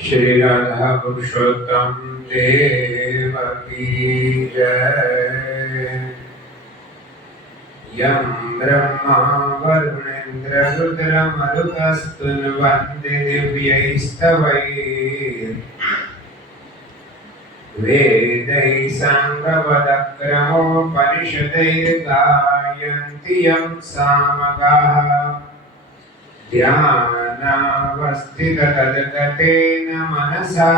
श्री राधा पुरुषोत्तम देव की जय। यं ब्रह्मा वरुणेन्द्र रुद्रमरुतस्तुन्वन्ति दिव्यैस्तवैः वेदैः साङ्गपदक्रमोपनिषदैर्गायन्ति यं सामगाः ध्यानावस्थिततद्गतेन मनसा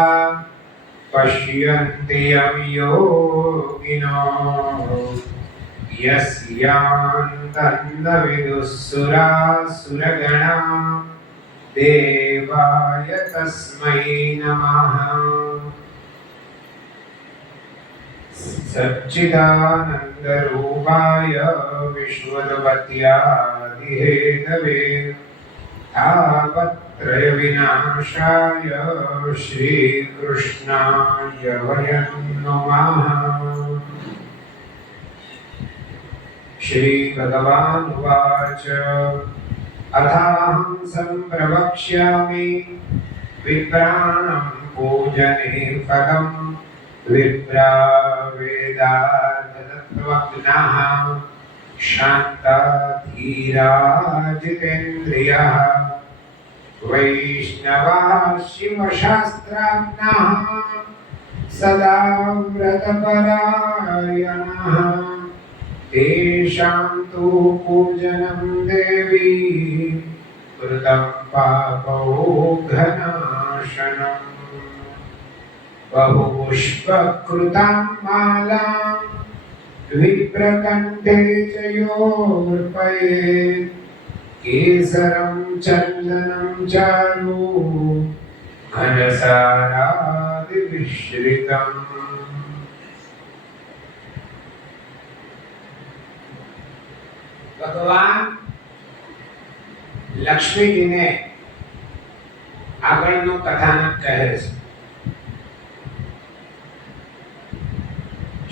पश्यन्ति यं योगिनो यस्यान्तन्नविदुःसुरासुरगणा देवाय तस्मै नमः। सच्चिदानन्दरूपाय विश्वोत्पत्त्यादिहेतवे तापत्रयविनाशाय श्रीकृष्णाय वयं नमः। श्रीभगवानुवाच अथाहं सम्प्रवक्ष्यामि विप्राणं पूजने फलम् विप्रा वेदार्थतत्त्वज्ञाः शान्ता धीरा जितेन्द्रियः वैष्णवाः शिवशास्त्राज्ञाः सदा व्रतपरायणाः तेषां तु पूजनं देवी कृतं पापौघनाशनम् बहुपुष्पकृतां मालां विप्रकण्ठे च योऽर्पयेत् केसरं चन्दनं चारु घनसारादिमिश्रितम्। भगवान लक्ष्मीजीने આગળનું કથાનક કહે છે।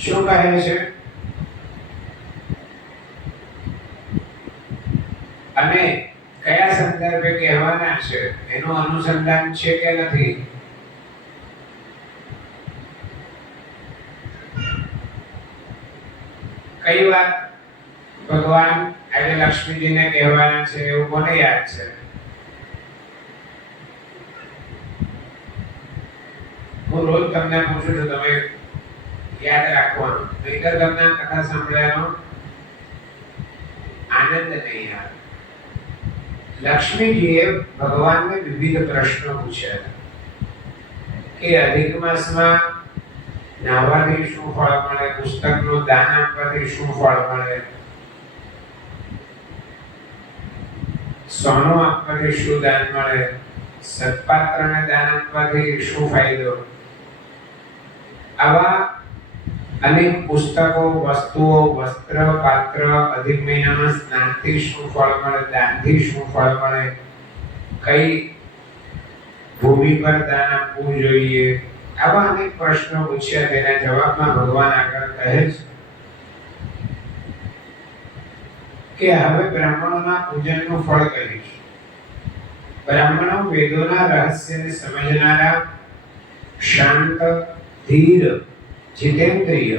શું કહે છે અને કયા સંદર્ભે કહેવાના છે એનું અનુસંધાન છે કે નથી? કઈ વાત ભગવાન આજે લક્ષ્મીજીને કહેવાના છે એવું કોને યાદ છે? હું રોજ તમને પૂછું છું, તમે યાદ રાખવાનું, નહીંતર તમને આ કથા સાંભળવાનો આનંદ નહીં આવે। લક્ષ્મીજીએ ભગવાનને વિવિધ પ્રશ્નો પૂછ્યા કે અધિક માસમાં નાહવાથી શું ફળ મળે, પુસ્તકનું દાન આપવાથી શું ફળ મળે, સોનું આપવાથી શું દાન મળે, સત્પાત્રને દાન આપવાથી શું ફાયદો। આવા અનેક પુસ્તકો, વસ્તુઓ, વસ્ત્ર, પાત્ર, અધિક મહિનામાં સ્નાનથી શું ફળ મળે, દાનથી શું ફળ મળે, કઈ ભૂમિ પર દાન આપવું જોઈએ, આવા અનેક પ્રશ્નો પૂછ્યા। તેના જવાબમાં ભગવાન આગળ કહે છે કે હવે બ્રાહ્મણોના પૂજનનું ફળ કહીશ। બ્રાહ્મણો વેદોના રહસ્યને સમજનારા, શાંત, ધીર, जितेंद्रिय,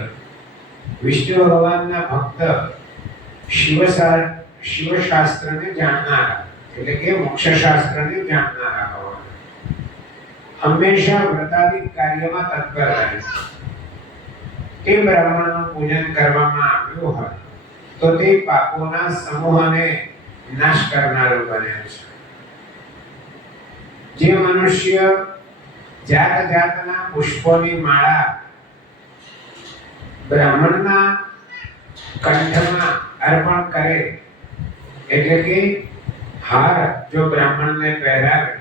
विष्णु भगवानના ભક્ત, શિવશાસ્ત્રને જાણનારા એટલે કે મોક્ષશાસ્ત્રને જાણનારા હોવા, હંમેશા વ્રતાદિક કાર્યમાં તત્પર રહે। તે બ્રાહ્મણનું પૂજન કરવામાં આવ્યું હોય તો તે પાપોના સમૂહને નાશ કરનારો બને છે। જે મનુષ્ય જાત જાતના પુષ્પોની માળા બ્રાહ્મણના કંઠમાં અર્પણ કરે, એટલે કે હાર જો બ્રાહ્મણને પહેરાવે,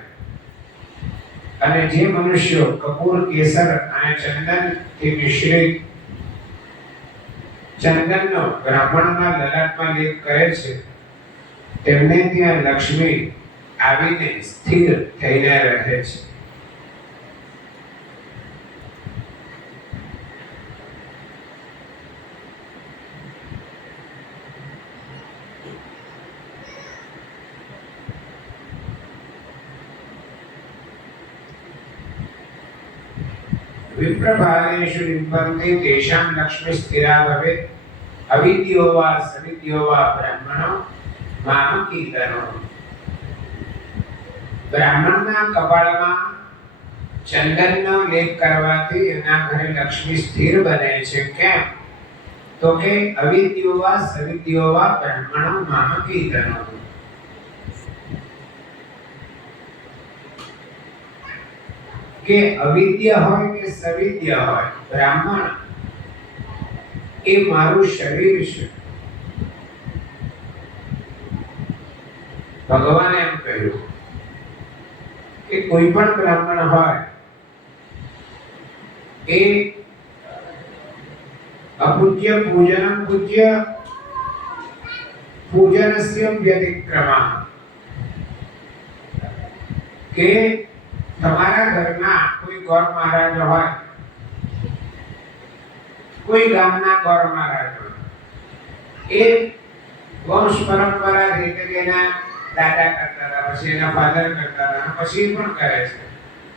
અને જે મનુષ્યો કપૂર, કેસર અને ચંદનથી મિશ્રિત ચંદનનો બ્રાહ્મણના લલાટમાં લેપ કરે છે, તેમને ત્યાં લક્ષ્મી આવીને સ્થિર થઈને રહે છે। विप्रभागेषु लिम्बन्ते तेषां लक्ष्मी स्थिरा भवेत् अविद्यो वा सविद्यो वा ब्राह्मणो मामकीर्तनो। ब्राह्मणना कपाळમાં ચંદનનો લેપ કરવાથી એના ઘરે લક્ષ્મી સ્થિર બને છે। કેમ? તો કે અવિદ્યો વા સવિદ્યો વા બ્રાહ્મણો મામકીર્તનો। કે અવિદ્ય હોય કે સવિદ્ય હોય, બ્રાહ્મણ એ મારું શરીર છે। ભગવાને એમ કહ્યું કે કોઈ પણ બ્રાહ્મણ હોય એ અપૂज्य पूजनं पूज्य पूजनस्य व्यतिक्रमः। કે તમારા ઘરના કોઈ ગોર મહારાજ હોય, કોઈ ગામના ગોર મહારાજ હોય, એ વંશ પરંપરા રીતે એના દાદા કરતા હતા, પછી એના ફાધર કરતા હતા, પછી પણ કરે છે,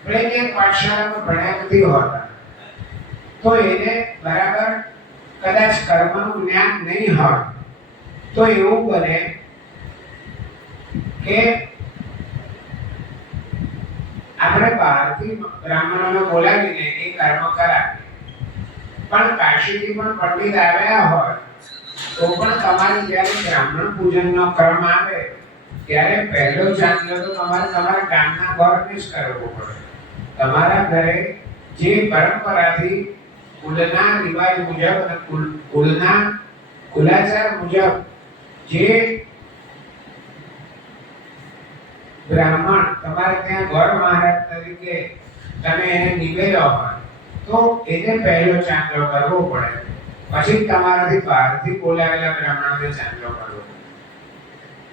પણ એને પાઠશાળામાં ભણ્યા નથી હોતા, તો એને બરાબર કદાચ કર્મનું જ્ઞાન નહીં હોય, તો એવું બને કે આપણે બહારથી બ્રાહ્મણોને બોલાવીને એ કર્મ કરાવીએ, પણ કાશીથી પણ પંડિત આવ્યા હોય તો પણ તમારે જ્યારે બ્રાહ્મણ પૂજનનો ક્રમ આવે ત્યારે પહેલો ચાંદલો તો તમારે તમારા ગામના ગોરને જ કરવો પડે। તમારા ઘરે જે પરંપરાથી કુલના રિવાજ મુજબ અને કુલના કુલાચાર મુજબ જે બ્રાહ્મણ તમારે ત્યાં ગોર મહારાજ તરીકે તમે એને નિવેદ્યો હોય તો એને પહેલો ચાંદલો કરવો પડે, પછી તમારાથી બહારથી બોલાવેલા બ્રાહ્મણોને ચાંદલો કરવો।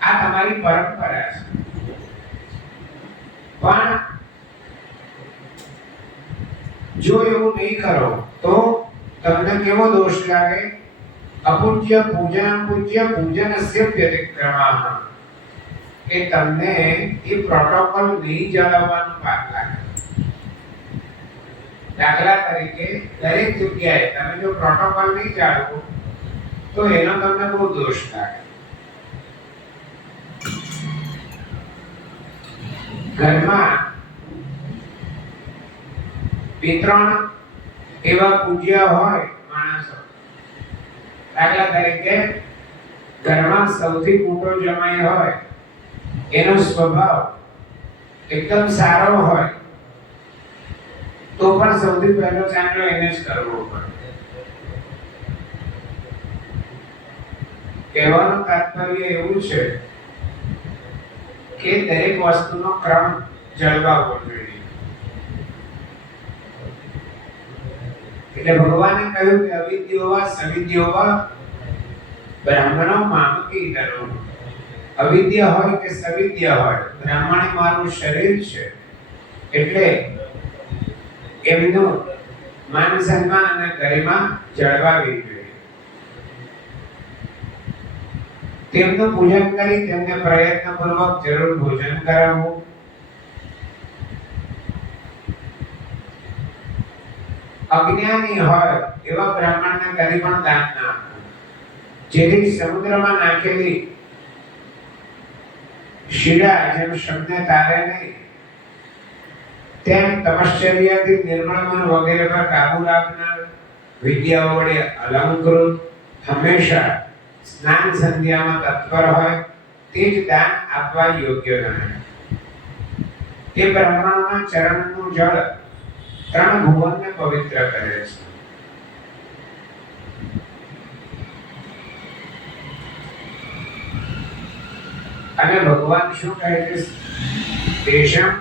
આ તમારી પરંપરા છે। પણ જો એવું નહીં કરો તો તમને કેવો દોષ લાગે? અપૂજ્ય પૂજન પૂજ્ય પૂજનસ્ય વ્યતિક્રમઃ। કે તમને એ પ્રોટોકોલ નહીં જાળવવાનું પાપ લાગે। દાખલા તરીકે દરેક જગ્યાએ તમે જો પ્રોટોકોલ નહીં જાળવો તો એનો તમને બહુ દોષ લાગે। ઘરમાં બે-ત્રણ એવા પૂજ્ય હોય માણસો, દાખલા તરીકે ઘરમાં સૌથી મોટો જમાઈ હોય, એનો સ્વભાવ એકદમ સારો હોય તો પણ સૌથી પહેલો ચાંદલો એને જ કરવો પડે। કહેવાનું તાત્પર્ય એવું છે કે દરેક વસ્તુનો ક્રમ જળવાવો જોઈએ। એટલે ભગવાને કહ્યું કે અવિદ્યો વા સવિદ્યો વા બ્રાહ્મણો મામકીર્તનો। અવિદ્ય હોય કે સવિદ્ય હોય, બ્રાહ્મણ મારું શરીર છે, એટલે એમનું માન સન્માન અને ગરિમા જળવાવી જોઈએ। તેમનું પૂજન કરી તેમને પ્રયત્નપૂર્વક જરૂર ભોજન કરાવવું। અજ્ઞાની હોય એવા બ્રાહ્મણને કદી પણ દાન ના આપવું, જેથી સમુદ્રમાં નાખેલી શીરા જેમ શબ્દને તારે નહીં, તેમ તપશ્ચર્યાથી નિર્મળ મન વગેરે પર કાબુ રાખનાર, વિદ્યાઓ વડે અલંકૃત, હંમેશા સ્નાન સંધ્યામાં તત્પર હોય તે જ દાન આપવા યોગ્ય ગણાય। તે બ્રાહ્મણોના ચરણનું જળ ત્રણ ભુવનને પવિત્ર કરે છે। અને ભગવાન શું કહે છે? તેષાં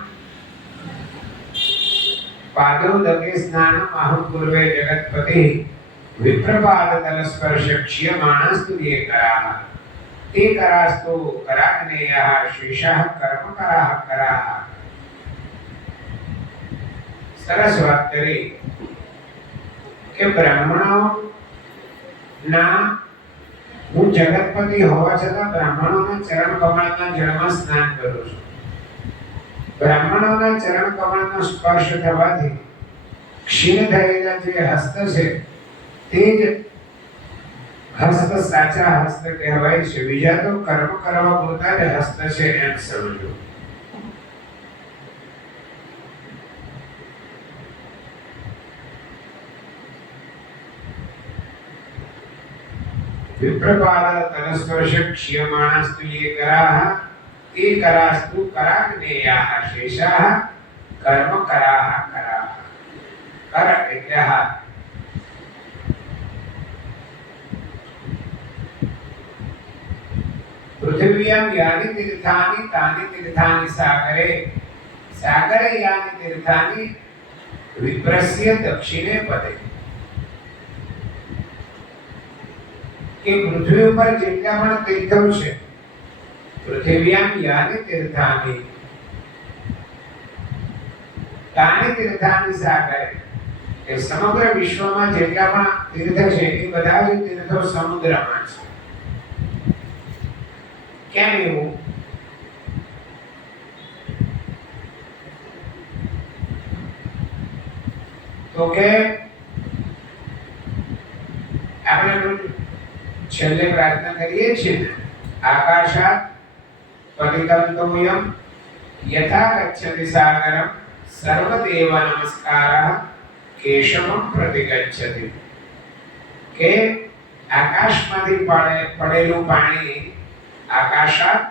પાદौ દકે સ્નાનમ અહં પૂર્વે જગત્પતિ વિપ્રપાદ તલ સ્પર્શ ક્ષ્યમાણસ્તુ ये कराः તે કરાસ્તુ કરાગ્નેયઃ શેષઃ કર્મ કરાઃ કરાઃ। સરસ વાત કરી કે બ્રાહ્મણો ના હું જગતપતિ હોવા છતાં બ્રાહ્મણોના ચરણ કમળના જળમાં સ્નાન કરું છું। બ્રાહ્મણોના ચરણ કમળનો સ્પર્શ થવાથી ક્ષીણ થયેલા જે હસ્ત છે તે જ હસ્ત સાચા હસ્ત કહેવાય છે. બીજા તો કર્મ કરવા પૂરતા જ હસ્ત છે એમ સમજો. વિપ્રપાદ તનસ્પર્શ ક્ષીયમાણસ્તુ યે કરાઃ તે કરાસ્તુ કરાગ્નેયાઃ શેષાઃ કર્મ કરાઃ કરાઃ. કર એટલે હાથ. પૃથિવ્યામ યાની તીર્થાની તાની તીર્થાની સાગરે સાગરે યાની તીર્થાની વિપ્રસ્ય દક્ષિણે પદે. કે પૃથ્વી ઉપર જેટલા પણ તીર્થો છે, પૃથિવ્યામ યાની તીર્થાની તાની તીર્થાની સાગરે, કે સમગ્ર વિશ્વમાં જેટલા પણ તીર્થ છે એ બધા જ તીર્થો સમુદ્રમાં છે. કેમ એવું? તો કે આપણે છેલ્લે પ્રાર્થના કરીએ છીએ, આકાશાત પતિતં તોયમ યથા ગચ્છતિ સાગરમ સર્વદેવ નમસ્કારઃ કેશવમ પ્રતિગચ્છતિ. કે આકાશમાંથી પડેલું પાણી, આકાશાત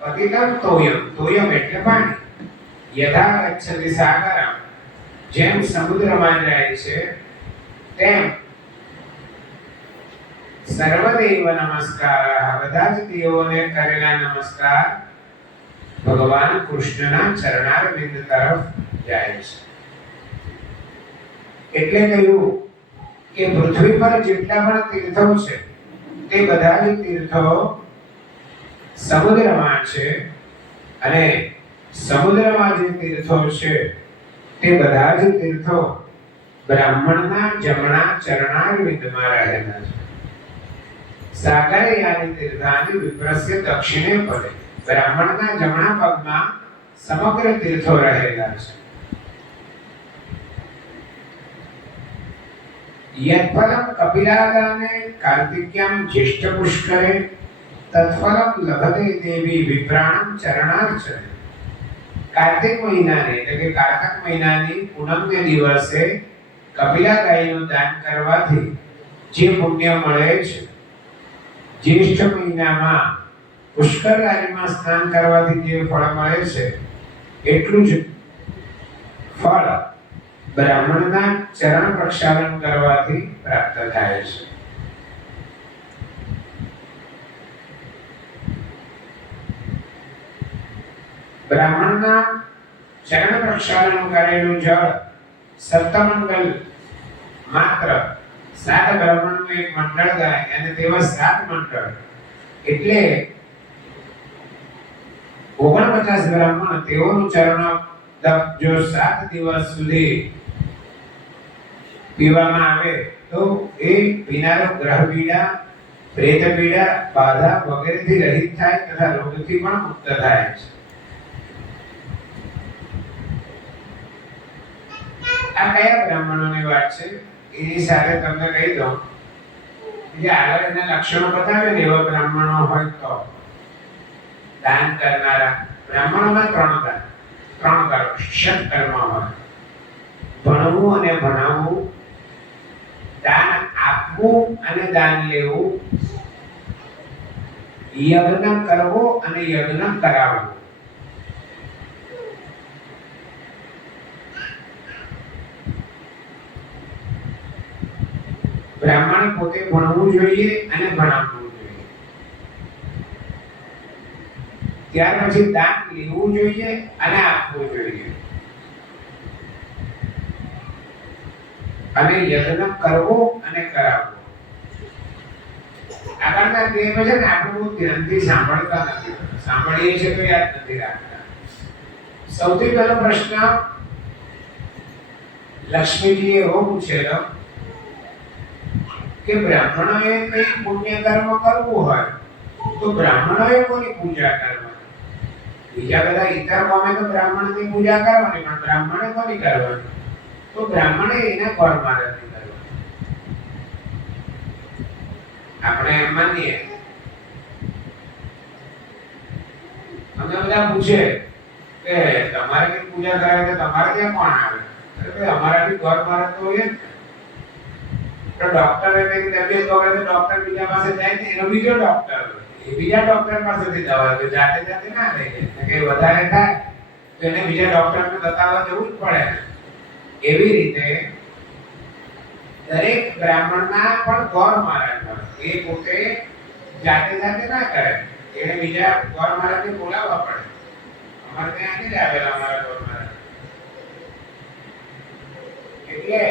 પતિતં તોયમ, તોયમ એટલે પાણી, યથા ગચ્છતિ સાગરમ જેમ સમુદ્રમાં જાય છે તેમ સર્વદેવ નમસ્કારઃ બધા જ દેવોને કરેલા નમસ્કાર ભગવાન કૃષ્ણના ચરણારવિંદ તરફ જાય છે. એટલે કહ્યું કે પૃથ્વી પર જેટલા પણ તીર્થો છે તે બધા જ તીર્થો સમુદ્રમાં છે, અને સમુદ્રમાં જે તીર્થો છે તે બધા જ તીર્થો બ્રાહ્મણના જમણા ચરણારવિંદમાં રહેલા છે. સાગરે યાની તીર્થાની વિપ્રસ્ય દક્ષિણે પદે, બ્રાહ્મણના જમણા પગમાં સમગ્ર તીર્થો રહેલા છે. યત્ફલમ કપિલાદાને કાર્તિક્યામ જ્યેષ્ઠ પુષ્કરે તત્ફલમ લભતે દેવી વિપ્રાણમ ચરણાર્ચને. કાર્તિક મહિનાની એટલે કે કારતક મહિનાની પૂનમને દિવસે કપિલા ગાયનું દાન કરવાથી જે પુણ્ય મળે છે, જ્યેષ્ઠ મહિનામાં પુષ્કર રાજ્યમાં સ્નાન કરવાથી જે ફળ મળે છે એટલું જ ફળ બ્રાહ્મણના ચરણ પ્રક્ષાલન કરવાથી પ્રાપ્ત થાય છે. બ્રાહ્મણના ચરણ પ્રક્ષાલન કરેલું જળ સપ્તમંડલ માત્ર 7 બ્રાહ્મણનું એક મંડળ ગાય, અને તેવા 7 મંડળ એટલે 49 બ્રાહ્મણ તેઓનું ચરણ જો 7 દિવસ સુધી પીવામાં આવે તો એ પીનારો ગ્રહ પીડા, પ્રેત પીડા, બાધા વગેરેથી રહિત થાય તથા રોગથી પણ મુક્ત થાય છે. આ કયા બ્રાહ્મણોની વાત છે એની સાથે તમને કહી દઉં. જે આગળ એના લક્ષણો બતાવે ને એવા બ્રાહ્મણો હોય તો દાન કરનારા બ્રાહ્મણોમાં 3 દાન, 3 કર્મ, ષટ કર્મ હોય: ભણવું અને ભણાવવું, દાન આપવું અને દાન લેવું, યજ્ઞ કરવો અને યજ્ઞ કરાવવો. બ્રાહ્મણે પોતે ભણવું જોઈએ અને ભણાવવું જોઈએ. ત્યાર પછી દાન લેવું જોઈએ અને આપવું જોઈએ, અને યજ્ઞ કરવો અને કરાવવો. આગળના બે છે ને આપણે બહુ ધ્યાનથી સાંભળતા નથી, સાંભળીએ છીએ તો યાદ નથી રાખતા. સૌથી પહેલો પ્રશ્ન લક્ષ્મીજીએ એવો પૂછેલો કે બ્રાહ્મણોએ કઈ પુણ્ય કર્મ કરવું હોય તો બ્રાહ્મણોએ કોની પૂજા કરવાની? બીજા બધા ઇતર કોમે તો બ્રાહ્મણની પૂજા કરવાની, પણ બ્રાહ્મણે કોની કરવાની? તો બ્રાહ્મણે એને કોર મારે નહીં કર્યો. આપણે એમ માનીએ, અમે બધા પૂછે કે તમારે કઈ પૂજા કરાવે તો તમારે ત્યાં કોણ આવે? અરે અમારા બી કોર મારે તો હોય ને. તો ડોક્ટર એને તબિયત બગડે તો ડોક્ટર બીજા પાસે જાય ને, એનો બીજો ડોક્ટર એ બીજા ડોક્ટર પાસેથી દવા લે, જાતે જાતે ના લઈ લે. કે વધારે થાય તો એને બીજા ડોક્ટરને બતાવવા જવું જ પડે. એવી રીતે દરેક બ્રાહ્મણના પણ ગોર મહારાજ એ પોતે જાતે જાતે ના કરે, એને બીજા ગોર મહારાજને બોલાવવા પડે. અમારે ત્યાં નથી આવેલા અમારા ગોર મહારાજ. એટલે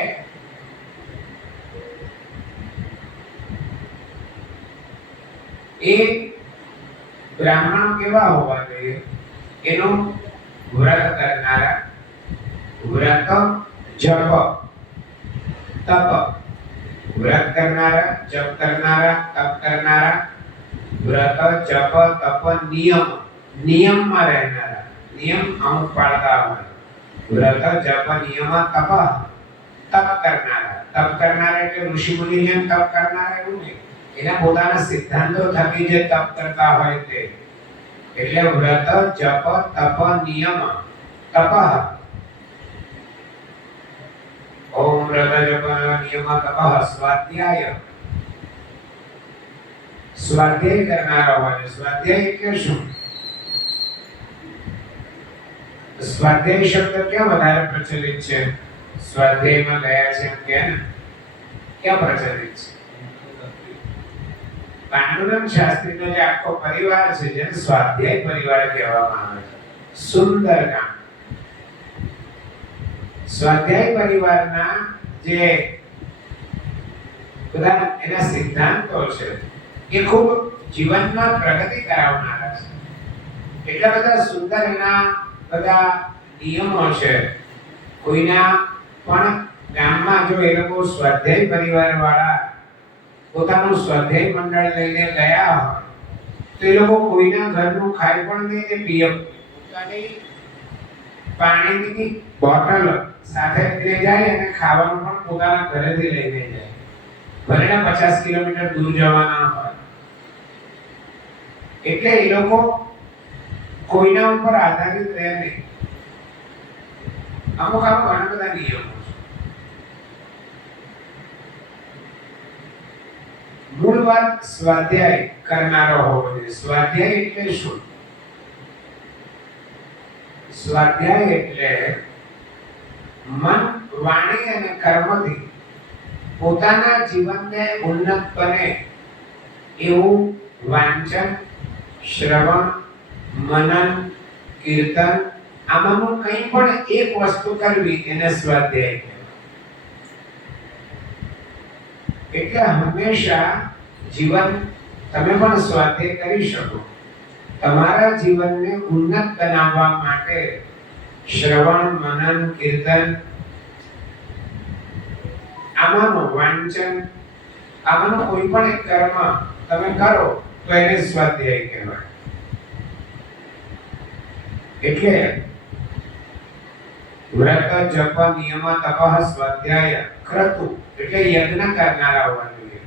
એ બ્રાહ્મણ કેવા હોવા જોઈએ? એનું વ્રત કરનારા, વ્રત જપ તપ, વ્રત કરનારા, જપ કરનારા, તપ કરનારા, વ્રત જપ તપ નિયમ, નિયમમાં રહેનારા, નિયમ અમુક પાળતા હોય. વ્રત જપ નિયમ તપ, તપ કરનારા. તપ કરનારા એટલે ઋષિ મુનિ જેમ તપ કરનારા એવું નહીં, એના પોતાના સિદ્ધાંતો થકી જે તપ કરતા હોય તે. એટલે વ્રત જપ તપ નિયમ તપ. ઓમ વ્રત જપ નિયમ તપ સ્વાધ્યાય. સ્વાધ્યાય કરનારા હોય. સ્વાધ્યાય એટલે શું? સ્વાધ્યાય શબ્દ ક્યાં વધારે પ્રચલિત છે? સ્વાધ્યાયમાં ગયા છે એમ કે ને, ક્યાં પ્રચલિત છે? પાંડુરંગ શાસ્ત્રીનો જે આખો પરિવાર છે જેને સ્વાધ્યાય પરિવાર કહેવામાં આવે છે. સુંદર કામ. સ્વાધ્યાય પરિવારના જે બધા એના સિદ્ધાંતો છે એ ખૂબ જીવનમાં પ્રગતિ કરાવનારા છે. એટલા બધા સુંદર એના બધા નિયમો છે. કોઈના પણ ગામમાં જો એ લોકો સ્વાધ્યાય પરિવાર વાળા પોતાનું સ્વાધ્યાય મંડળ લઈને ગયા હોય તો એ લોકો કોઈના ઘરનું ખાઈ પણ નહીં ને પીએ. પોતાની પાણીની બોટલ સાથે લઈ જાય અને ખાવાનું પણ પોતાના ઘરેથી લઈને જાય. ભલે 50 કિલોમીટર દૂર જવાના હોય. એટલે એ લોકો કોઈના ઉપર આધારિત રહે નહીં. અમુક ઘણા બધા નિયમો છે. મૂળ વાત સ્વાધ્યાય કરનારો હોવો જોઈએ. સ્વાધ્યાય એટલે શું? સ્વાધ્યાય એટલે મન, વાણી અને કર્મથી પોતાના જીવનને ઉન્નત બને એવું વાંચન, શ્રવણ, મનન, કીર્તન, આમાંનું કંઈ પણ એક વસ્તુ કરવી એને સ્વાધ્યાય કહેવાય. એટલે હંમેશા જીવન તમે પણ સ્વાધ્યાય કરી શકો. તમારા જીવનને ઉન્નત બનાવવા માટે શ્રવણ, મનન, કીર્તન, આમાંનું વાંચન, આમાંનું કોઈ પણ એક કર્મ તમે કરો તો એને સ્વાધ્યાય કહેવાય. એટલે વ્રત જપ નિયમ તપ સ્વાધ્યાય ક્રતુ એટલે યજ્ઞ કરનારા હોવા જોઈએ.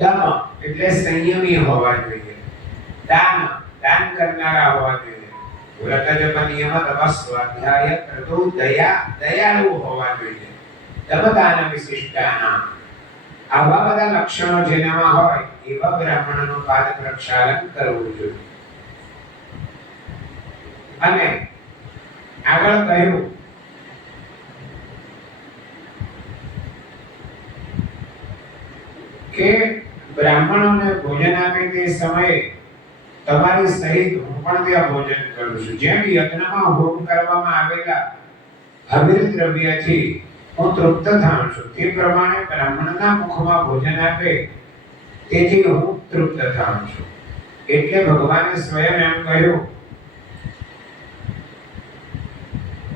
દમ એટલે સંયમી હોવા જોઈએ. દાન દાન કરનારા હોવા જોઈએ. વ્રત જપ નિયમ તપ સ્વાધ્યાય ક્રતુ દયાળુ હોવા જોઈએ. દમદાન વિશિષ્ટાનામ. આવા બધા લક્ષણો જેનામાં હોય એવા બ્રાહ્મણનું પાદ પ્રક્ષાલન કરવું જોઈએ. અને આગળ કહ્યું કે બ્રાહ્મણોને ભોજન આપે તે સમયે તમારી સહિત હું પણ ત્યાં ભોજન કરું છું. જેમ યજ્ઞમાં હોમ કરવામાં આવેલા હવિર દ્રવ્યથી હું તૃપ્ત થાઉં છું તે પ્રમાણે બ્રાહ્મણના મુખમાં ભોજન આપે તેથી હું તૃપ્ત થાઉં છું. એટલે ભગવાને સ્વયં એમ કહ્યું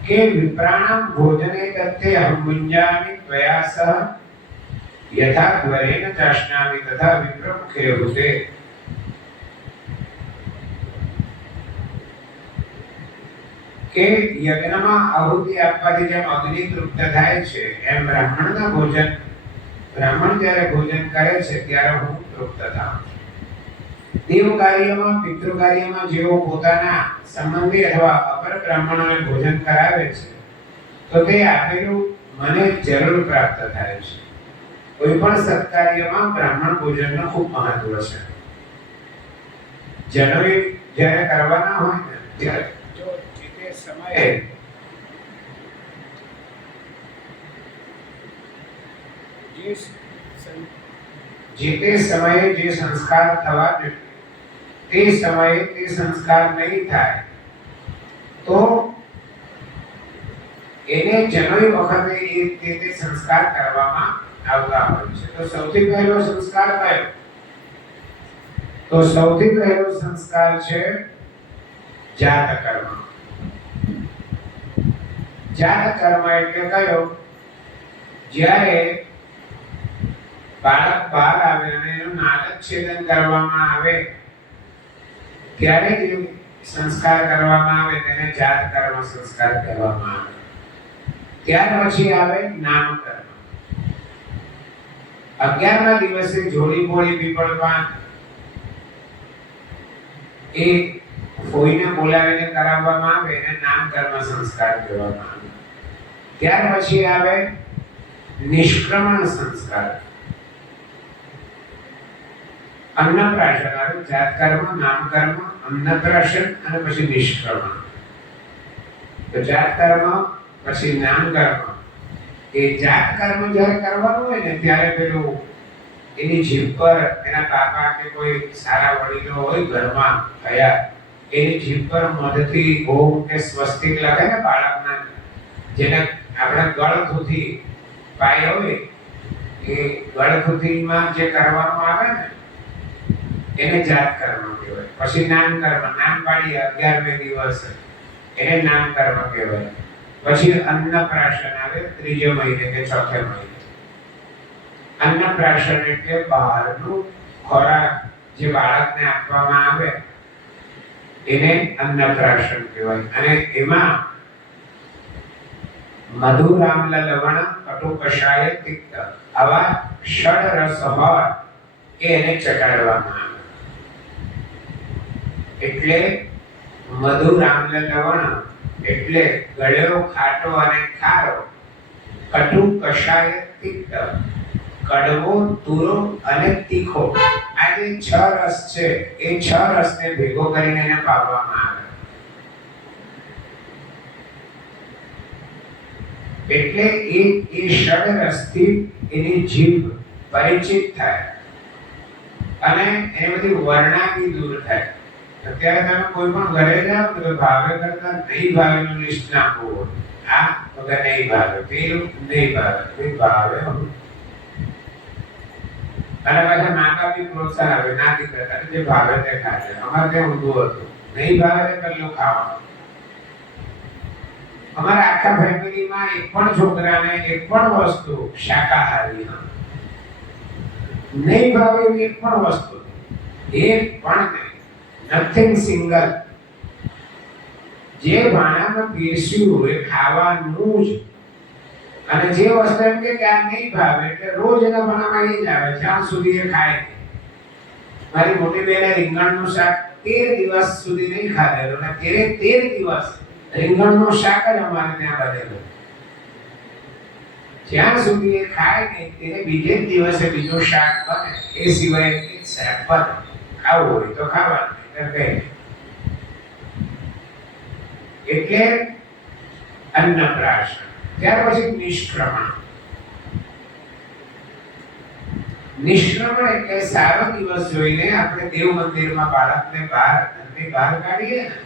કે વિપ્રાણમ ભોજને દત્તે અહં મુંજામિ ત્વયા સહ યથા દ્વરેણ ચાષ્ણામિ તથા વિપ્રમુખે હૃતે. કે યજ્ઞમાં આહુતિ આપવાથી જેમ અગ્નિ તૃપ્ત થાય છે એમ બ્રાહ્મણના ભોજન બ્રાહ્મણ જ્યારે ભોજન કરે છે ત્યારે હું તૃપ્ત થાઉં છું. દેવ કાર્યમાં પિતૃ કાર્યમાં જેઓ પોતાના સંબંધી અથવા અપર બ્રાહ્મણોને ભોજન કરાવે છે તો તે આપેલું મને જરૂર પ્રાપ્ત થાય છે. કોઈ પણ સત્કાર્યમાં બ્રાહ્મણ ભોજનનું ખૂબ મહત્વ છે. જનોઈ જ્યારે કરવાના હોય ને ત્યારે જો જે સમયે જે તે સમયે જે સંસ્કાર થવા જોઈએ તે સમયે તે સંસ્કાર નહીં થાય તો એને જનોઈ વખતે તે સંસ્કાર કરવામાં આવતા હોય છે. તો સૌથી પહેલો સંસ્કાર કયો? તો સૌથી પહેલો સંસ્કાર છે જાત કર્મ. જાત કર્મ એટલે કયો? જ્યારે બાળક બહાર આવે અને એનું નાદચ્છેદન કરવામાં આવે ત્યારે જે સંસ્કાર કરવામાં આવે તેને જાત કર્મ સંસ્કાર કહેવામાં આવે. ત્યાર પછી આવે નામકર્મ. 11મા દિવસે જોડી બોળી પીપળપાન એ ફોઈને બોલાવીને કરાવવામાં આવે એને નામકર્મ સંસ્કાર કહેવામાં આવે. ત્યાર પછી આવે નિષ્ક્રમણ સંસ્કાર. અન્નપ્રાશન આવે. જાતકર્મ, નામકર્મ, અન્નપ્રાશન અને પછી નિષ્ક્રમણ. તો જાતકર્મ પછી નામકર્મ. એ જાતકર્મ જ્યારે કરવાનું હોય ને ત્યારે પેલું એની જીભ પર એના બાપા કે કોઈ સારા વડીલો હોય ઘરમાં થયા એની જીભ પર મધથી ઓમ કે સ્વસ્તિક લખે ને બાળકના, જેને આપણે ગળથુથી પાય હોય એ ગળથુથીમાં જે કરવામાં આવે ને એને જાતકર્મ કહેવાય. પછી નામકર્મ, નામ પાડી 11મે દિવસે એને નામકર્મ કહેવાય. પછી અન્નપ્રાશન આવે 3જે મહિને કે 4થે મહિને. અન્નપ્રાશન એટલે બહારનું ખોરાક જે બાળકને આપવામાં આવે એને અન્નપ્રાશન કહેવાય. અને એમાં મધુ રામલ લવણ કટુ કષાય તિક્ત આવા ષડ રસ હોય એને ચટાડવામાં આવે. એટલે મધુ રામલ લવણ એટલે ગળ્યો, ખાટો અને ખારો, કટુ કષાય તિક્ત કડવો, તુરો અને તીખો. આ જે 6 રસ છે એ 6 રસને ભેગો કરીને એને પાવામાં આવે. એટલે એ ષડ રસથી એની જીભ પરિચિત થાય અને એ બધી વર્ણાની દૂર થાય. અત્યારે તમે કોઈ પણ ઘરે જાઓ તો ભાવે કરતા નહીં ભાવેનું લિસ્ટ નાખવું. આ વગર નહીં ભાવે, પેલું નહીં ભાવે, કોઈ ભાવે. અને પાછા મા બાપ બી પ્રોત્સાહન આપે, ના દીકરા તને જે ભાવે તે ખાજે. અમારે ત્યાં ઊંધું હતું, નહીં ભાવે તે પેલું ખાવાનું. અમારા આખા ફેમિલીમાં એક પણ છોકરાને એક પણ વસ્તુ શાકાહારી નહીં ભાવે એક પણ વસ્તુ, એક પણ નહીં, નથિંગ સિંગલ. જે ભાણામાં પીરસ્યું એ ખાવાનું જ. અને જે વસ્તુ એમ કે આ નહીં ભાવે એટલે રોજ એના ભાણામાં એ જ આવે જ્યાં સુધી એ ખાય. મારી મોટી બહેને રીંગણનું શાક 13 દિવસ સુધી નહીં ખાધેલું અને 13 દિવસ રીંગણનું શાક જ અમારે ત્યાં બનેલું. જ્યાં સુધી એ ખાય નહીં તેને બીજે જ દિવસે બીજું શાક બને, એ સિવાય એક શાક બને. ખાવું હોય તો ખાવાનું. એટલે અન્નપ્રાશન. ત્યાર પછી નિષ્ક્રમણ. નિષ્ક્રમણ એટલે સારો દિવસ જોઈને આપણે દેવ મંદિરમાં બાળકને બહાર કાઢીએ ને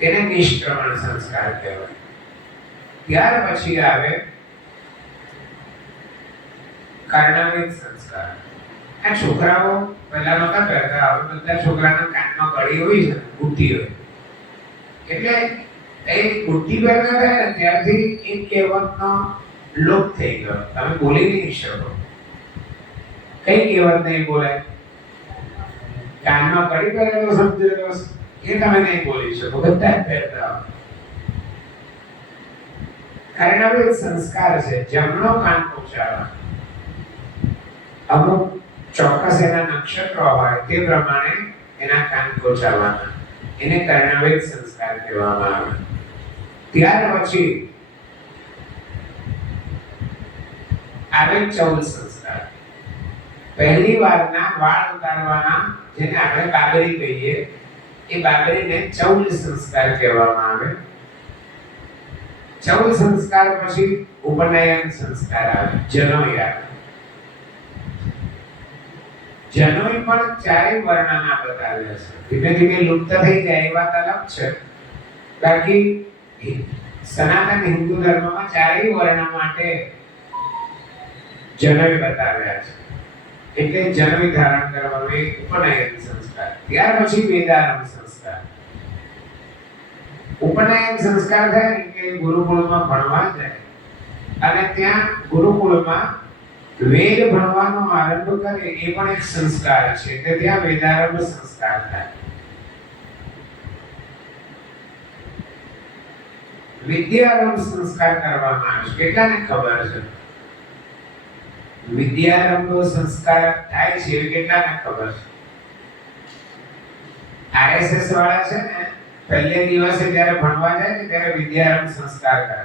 તેને નિષ્ક્રમણ સંસ્કાર કહેવાય. ત્યાર પછી આવે કર્ણવિદ સંસ્કાર. આ છોકરાઓ પહેલા નહોતા પહેરતા, હવે બધા છોકરાના કાનમાં કડી હોય છે, બુટ્ટી હોય. એટલે એ બુટ્ટી પહેરતા થાય ને ત્યારથી એક કહેવતનો લોપ થઈ ગયો. તમે બોલી નહીં શકો. કઈ કહેવત નહીં બોલાય? કાનમાં કડી પહેરેલો સમજેલો એ તમે નહીં બોલી શકો, બધા જ પહેરતા હોય. કારણ આપણો એક સંસ્કાર છે, જમણો કાન ઉંચાડવાનો. અમુક ચોક્કસ એના નક્ષત્રો હોય તે પ્રમાણે એના કાન ઉંચાડવાના. એને કર્ણવેદ સંસ્કાર કહેવામાં આવે. ત્યાર પછી આવે ચૌલ સંસ્કાર. પહેલી વારના વાળ ઉતારવાના, જેને આપણે બાબરી કહીએ, એ બાબરીને ચૌલ સંસ્કાર કહેવામાં આવે. ચૌલ સંસ્કાર પછી ઉપનયન સંસ્કાર આવે, જનોઈ આવે. જનોઈ પણ ચારે વર્ણના બતાવ્યા છે. ધીમે ધીમે લુપ્ત થઈ જાય એ વાત અલગ છે. બાકી સનાતન હિન્દુ ધર્મમાં ચારે વર્ણ માટે જનોઈ બતાવ્યા છે. એટલે જનોઈ ધારણ કરવાનો એક ઉપનયન સંસ્કાર. ત્યાર પછી વેદારંભ સંસ્કાર. ઉપનયન સંસ્કાર થાય કે ગુરુકુળમાં ભણવા જાય અને ત્યાં ગુરુકુળમાં વેદ ભણવાનો આરંભ કરે, એ પણ એક સંસ્કાર છે. એટલે ત્યાં વેદારંભ સંસ્કાર થાય. વિદ્યારંભ સંસ્કાર કરવામાં આવે છે. કેટલાને ખબર છે વિદ્યારંભ સંસ્કાર થાય છે? એ કેટલાને ખબર છે? આરએસએસ વાળા છે ને, પહેલે દિવસે જ્યારે ભણવા જાય ને ત્યારે વિદ્યારંભ સંસ્કાર કરે.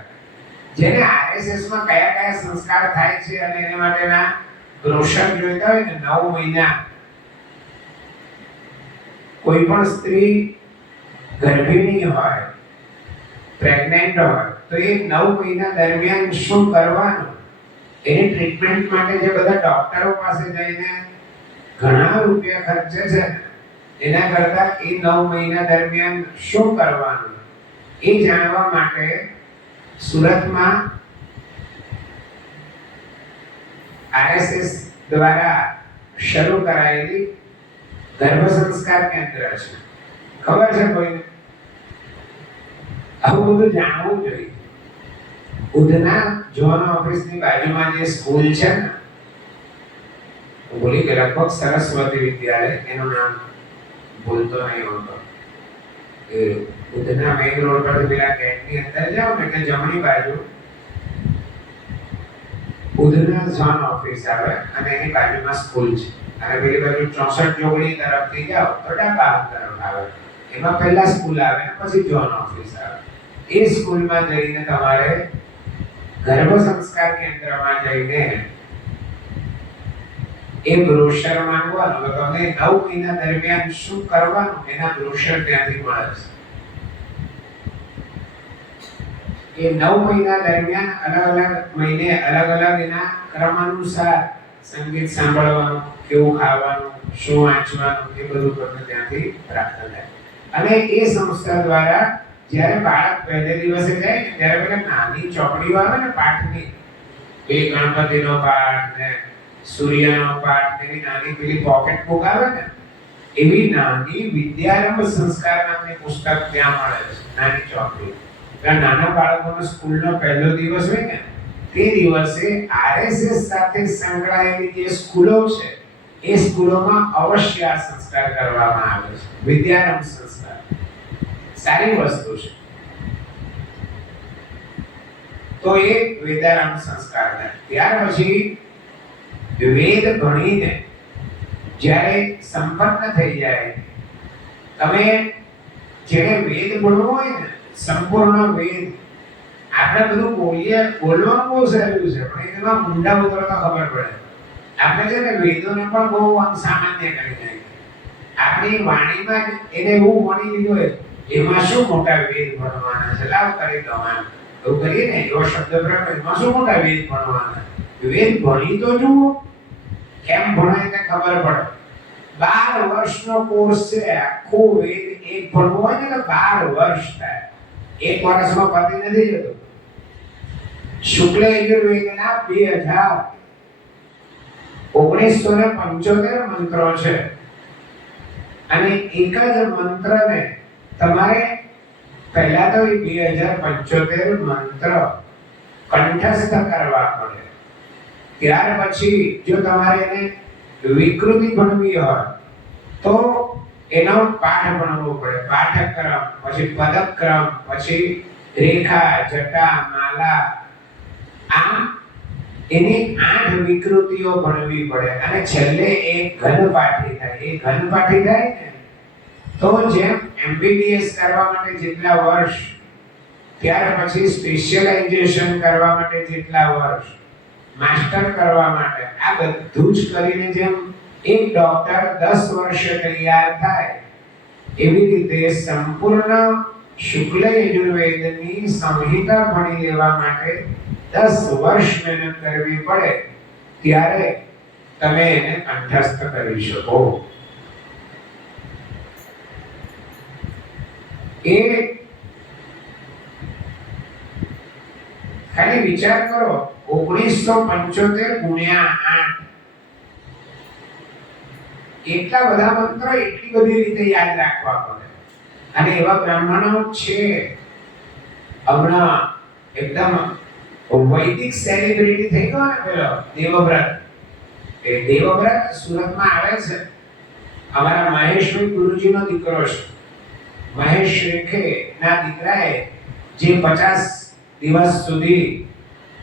જેને આરએસએસ માં કયા કયા સંસ્કાર થાય છે અને એના માટેના બ્રોશર જોઈતા હોય ને, 9 મહિના કોઈ પણ સ્ત્રી ગર્ભિણી હોય, પ્રેગ્નન્ટ હોય, તો એ 9 મહિના દરમિયાન શું કરવાનું, એની ટ્રીટમેન્ટ માટે જે બધા ડોક્ટરો પાસે જઈને ઘણા રૂપિયા ખર્ચે છે, એના કરતા એ 9 મહિના દરમિયાન શું કરવાનું એ જાણવા માટે સુરતમાં આરએસએસ દ્વારા શરૂ કરાયેલી ગર્ભ સંસ્કાર કેન્દ્ર છે. ખબર છે કોઈને? આવું બધું જાણવું જોઈએ. ઉધના જોન ઓફિસની બાજુમાં જે સ્કૂલ છે ને, બોલી કે લગભગ સરસ્વતી વિદ્યાલય, એનું નામ ભૂલતો નહીં હોતો. એ ઉધના મેઇન રોડ પર પેલા ગેટની અંદર જાઓ ને એટલે જમણી બાજુ ઉધના ઝોન ઓફિસ આવે અને એની બાજુમાં સ્કૂલ છે. અને પેલી બાજુ 64 જોગણી તરફથી જાઓ તો ડાબા તરફ આવે. એમાં પહેલા સ્કૂલ આવે ને પછી ઝોન ઓફિસ આવે. એ સ્કૂલમાં જઈને તમારે ગર્ભ સંસ્કાર કેન્દ્રમાં જઈને એ બ્રોશર માંગવાનું. તો તમને 9 મહિના દરમિયાન શું કરવાનું એના બ્રોશર ત્યાંથી મળે છે. એ 9 મહિના દરમિયાન અલગ અલગ મહિને અલગ અલગ એના ક્રમાનુસાર સંગીત સાંભળવાનું, કેવું ખાવાનું, શું વાંચવાનું, એ બધું તમને ત્યાંથી પ્રાપ્ત થાય. અને એ સંસ્થા દ્વારા જ્યારે બાળક પહેલે દિવસે જાય ને ત્યારે પેલા નાની ચોપડીઓ આવે ને પાઠની, એ ગણપતિનો પાઠ ને સૂર્યનો પાઠ, એવી નાની પેલી પોકેટ બુક આવે ને, એવી નાની વિદ્યારંભ સંસ્કાર નામની પુસ્તક ત્યાં મળે છે. નાની ચોપડી. નાના બાળકોનો સ્કૂલનો પહેલો દિવસ હોય ને, તે દિવસે આરએસએસ સાથે સંકળાયેલી જે સ્કૂલો છે એ સ્કૂલોમાં અવશ્ય આ સંસ્કાર કરવામાં આવે છે. વિદ્યારંભ સંસ્કાર સારી વસ્તુ છે. તો એ વેદારંભ સંસ્કાર થાય. ત્યાર પછી વેદ ભણીને જ્યારે સંપન્ન થઈ જાય, તમે જેને વેદ ભણવું હોય ને, સંપૂર્ણ વેદ, આપણે બધું બોલવાનું બહુ સહેલું છે, પણ એમાં ઊંડા ઉતરતા ખબર પડે. આપણે છે ને વેદોને પણ બહુ આમ સામાન્ય કરી નાખીએ. આપણી વાણીમાં એને એવું માની લીધું હોય, એમાં શું મોટા વેદ ભણવાના છે, લાવ કરી દો આમ એવું કરીએ ને, એવો શબ્દ પ્રયોગ, એમાં શું મોટા વેદ ભણવાના. વેદ ભણી તો જુઓ, કેમ ભણાય તે ખબર પડે. 12 વર્ષનો કોર્સ છે. આખો વેદ એક ભણવો હોય ને તો 12 વર્ષ થાય. એક વર્ષમાં પતી નથી જતું. શુક્લ યજુર્વેદના 1975 મંત્રો છે અને એક જ મંત્રને તમારે પહેલા તો 2075 મંત્ર કંઠસ્થ કરવા પડે. ત્યાર પછી જો તમારે એને વિકૃતિ ભણવી હોય તો એનો પાઠ ભણવો પડે, પાઠક્રમ, પછી પદક્રમ, પછી રેખા, જટા, માલા, આમ એની 8 વિકૃતિઓ ભણવી પડે અને છેલ્લે એક ઘનપાઠી થાય. એ ઘનપાઠી થાય ને તો જેમ MBBS કરવા માટે જેટલા વર્ષ, ત્યાર પછી સ્પેશિયલાઇઝેશન કરવા માટે જેટલા વર્ષ, માસ્ટર કરવા માટે, આ બધું જ કરીને જેમ એક ડોક્ટર 10 વર્ષે તૈયાર થાય, એવી રીતે સંપૂર્ણ શુક્લ યજુર્વેદની સંહિતા ભણી લેવા માટે 10 વર્ષ મહેનત કરવી પડે, ત્યારે તમે એને કંઠસ્થ કરી શકો. એ ખાલી વિચાર કરો, 1975 ગુણ્યા 8, એટલા બધા મંત્રો એટલી બધી રીતે યાદ રાખવા પડે. અને એવા બ્રાહ્મણો છે હમણાં એકદમ વૈદિક સેલિબ્રિટી થઈ ગયો ને પેલો દેવવ્રત. એ દેવવ્રત સુરતમાં આવે છે, અમારા મહેશભાઈ ગુરુજીનો દીકરો છે. મહેશ રેખે ના દીકરાએ જે 50 દિવસ સુધી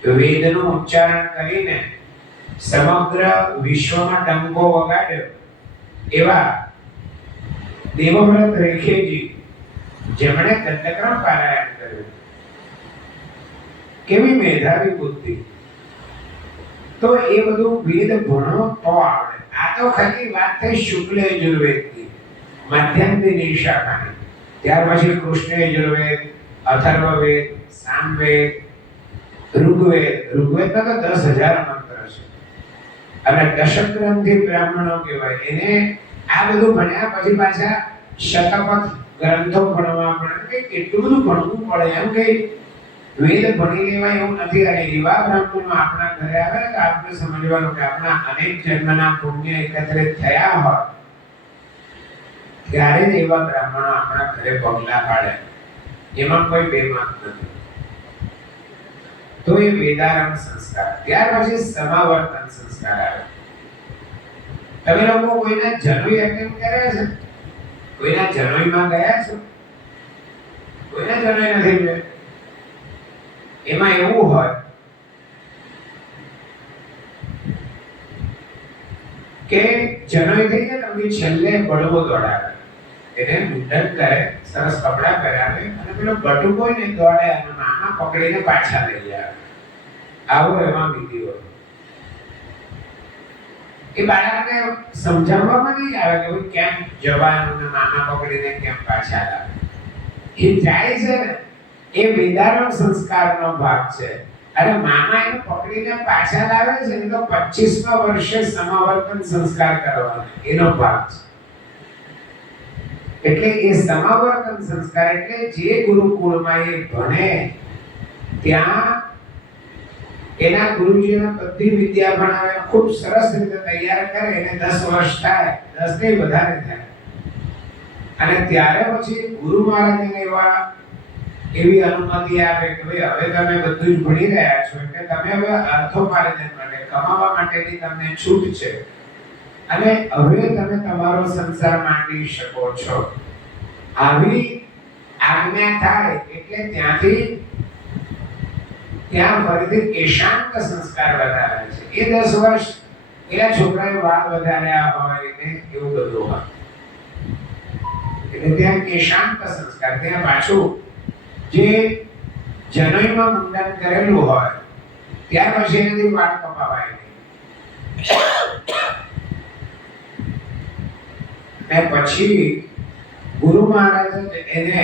વેદનું ઉચ્ચારણ કરીને સમગ્ર વિશ્વમાં ડંકો વગાડ્યો, એવા દેવવ્રત રેખેજી જેમણે દંડક્રમ પારાયણ કર્યું. કેવી મેધાવી બુદ્ધિ! તો એ બધું વેદ ભણો તો આવડે. આ તો ખાલી વાત થઈ શુક્લ યજુર્વેદની, મધ્યમની શાખાની. ત્યાર પછી કૃષ્ણ યજુર્વેદ, અથર્વવેદ, સામવેદ, ઋગ્વેદ. ઋગ્વેદમાં તો 10,000 મંત્ર છે અને દશગ્રંથિ બ્રાહ્મણો કહેવાય. એને આ બધું ભણ્યા પછી પાછા શતપથ ગ્રંથો ભણવા પડે. કેટલું બધું ભણવું પડે. એમ કે વેદ ભણી લેવાય એવું નથી. અને એવા બ્રાહ્મણો આપણા ઘરે આવે ને તો આપણે સમજવાનું કે આપણા અનેક જન્મના પુણ્ય એકત્રિત થયા હોય ત્યારે જ એવા બ્રાહ્મણો આપણા ઘરે પગલા પાડે. એમાં કોઈ બેમત નથી. તો એ વેદારંભ સંસ્કાર. ત્યાર પછી સમાવર્તન સંસ્કાર આવે. તમે લોકો કોઈના જનોઈ અટેન્ડ કર્યા છે? કોઈના જનોઈમાં ગયા છો? કોઈના જનોઈ નથી ગયા? એમાં એવું હોય કે જનોઈ થઈ ગયા તો છેલ્લે બળવો દોડાવે, એને મુંડન કરે, સરસ કપડા પહેરાવે અને પેલો બટુકો ને દોડે અને મામા પકડીને પાછા લઈ આવે. આવો એમાં વિધિ હોય. એ બાળકને સમજાવવામાં નહીં આવે કે ભાઈ કેમ જવાનું ને મામા પકડીને કેમ પાછા લાવે. એ જાય છે ને એ વેદારંભ સંસ્કારનો ભાગ છે. અને મામા એને પકડીને પાછા લાવે છે ને તો 25મા વર્ષે સમાવર્તન સંસ્કાર કરવાનો એનો ભાગ છે. એટલે એ સમાવર્તન સંસ્કાર એટલે જે ગુરુકુળમાં એ ભણે ત્યાં એના ગુરુજીને બધી વિદ્યા ભણાવે, ખૂબ સરસ રીતે તૈયાર કરે. એને 10 વર્ષ થાય, 10 થી વધારે થાય. અને ત્યારે પછી ગુરુ મહારાજને એવી અનુમતિ આપે કે ભાઈ હવે તમે બધું જ ભણી રહ્યા છો એટલે તમે હવે અર્થોપાર્જન માટે, કમાવા માટેની તમને છૂટ છે અને હવે તમે તમારો સંસાર માંડી શકો છો. આવી આજ્ઞા થાય એટલે ત્યાંથી ત્યાં ફરીથી કેશાંત સંસ્કાર વધારે છે. એ 10 વર્ષ એના છોકરાએ વાળ વધાર્યા હોય ને એવું બધું હોય એટલે ત્યાં કેશાંત સંસ્કાર. ત્યાં પાછું જે જનોઈમાં મુંડન કરેલું હોય ત્યાર પછી એનાથી વાળ કપાવાય નહીં. ને પછી ગુરુ મહારાજ એને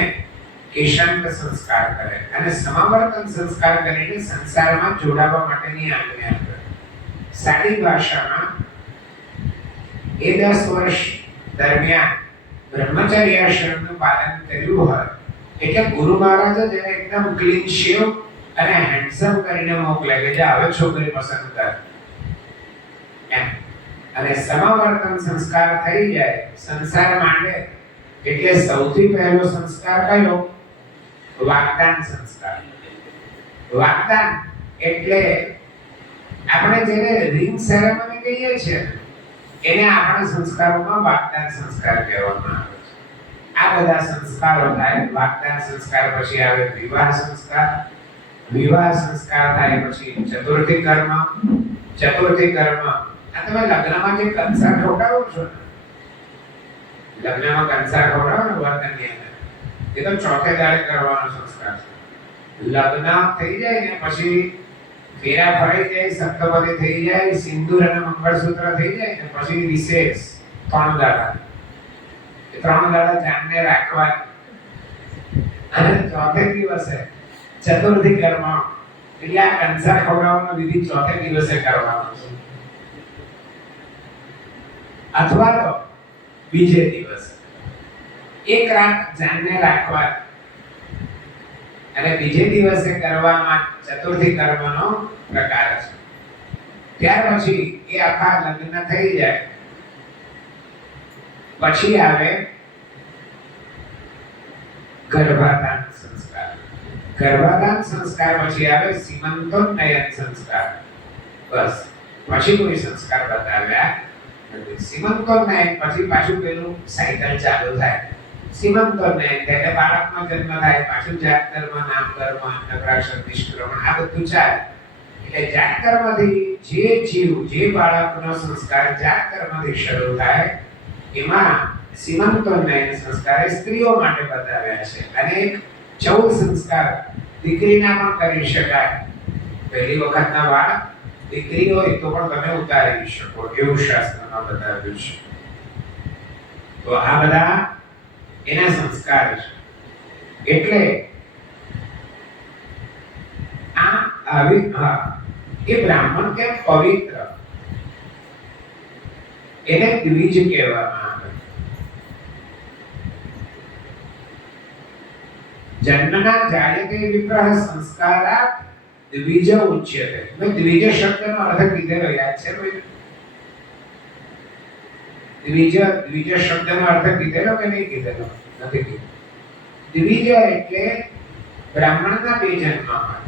કેશાંત સંસ્કાર કરે અને સમાવર્તન સંસ્કાર કરીને સંસારમાં જોડાવા માટેની આજ્ઞા આપે. સાદી ભાષામાં એ 10 વર્ષ દરમિયાન બ્રહ્મચર્યાશ્રમનું પાલન કર્યું હોય એટલે ગુરુ મહારાજ જ એને એકદમ ક્લીન શેવ અને હેન્ડસમ કરીને મોકલે કે જા હવે છોકરી પસંદ કર એમ. અને સમાવર્તન સંસ્કાર થઈ જાય, સંસાર માંડે એટલે સૌથી પહેલો સંસ્કાર કયો? વાગદાન સંસ્કાર. વાગદાન એટલે આપણે જેને રિંગ સેરેમની કહીએ છીએ એને આપણા સંસ્કારોમાં વાગદાન સંસ્કાર કહેવામાં આવે છે. આ બધા સંસ્કારો થાય. વાગદાન સંસ્કાર પછી આવે વિવાહ સંસ્કાર. વિવાહ સંસ્કાર થાય પછી ચતુર્થી કર્મ. ચતુર્થી કર્મ આ તમે લગ્નમાં જે કંસાર ખવડાવો છો ને, લગ્નમાં કંસાર ખવડાવો ને વરકન્યાને, એ તો ચોથે દાડે કરવાનો સંસ્કાર છે. લગ્ન થઈ જાય ને પછી ફેરા ફરાઈ જાય, સપ્તપદી થઈ જાય, સિંદૂર અને મંગળસૂત્ર થઈ જાય ને પછી વિશેષ 3 દાડા. એ 3 દાડા જાનને રાખવા અને ચોથે દિવસે ચતુર્થી કર્મ એટલે આ કંસાર ખવડાવવાનો વિધિ ચોથે દિવસે કરવાનો છે, અથવા તો બીજે દિવસે એક રાત જાનને રાખવા અને બીજે દિવસે કરવામાં ચતુર્થી કર્મનો પ્રકાર છે. ત્યાર પછી એ આખા લગ્ન થઈ જાય પછી આવે ગર્ભાધાન સંસ્કાર. ગર્ભાધાન સંસ્કાર પછી આવે સીમંતોન્નયન સંસ્કાર. બસ પછી કોઈ સંસ્કાર બતાવ્યા નથી. સીમંતોન્નયન પછી પાછું પેલું સાયકલ ચાલુ થાય. સીમંતોન્નયન એટલે બાળકનો જન્મ થાય, પાછું જાત કર્મ, નામ કર્મ, અન્નપ્રાશન, નિષ્ક્રમણ આ બધું ચાલે. એટલે જાત કર્મથી જે જીવ, જે બાળકનો સંસ્કાર જાત કર્મથી શરૂ થાય એમાં સીમંતોન્નયન સંસ્કાર સ્ત્રીઓ માટે બતાવ્યા છે. અને 14 સંસ્કાર દીકરીના પણ કરી શકાય. પહેલી વખતના વાળ દીકરી હોય તો પણ તમે ઉતારી શકો એવું શાસ્ત્રમાં બતાવ્યું છે. તો આ બધા એના સંસ્કાર છે. એટલે આ આવી એ બ્રાહ્મણ કેમ પવિત્ર એને દ્વિજ કહેવામાં આવે. જન્મના જાયતે વિપ્રહ સંસ્કારાત દ્વિજ ઉચ્યતે. મેં દ્વિજ શબ્દનો અર્થ કીધેલો યાદ છે કોઈ? દ્વિજ શબ્દનો અર્થ કીધેલો કે નહીં કીધેલો? નથી કીધેલો. દ્વિજ એટલે બ્રાહ્મણના 2 જન્મ હોય.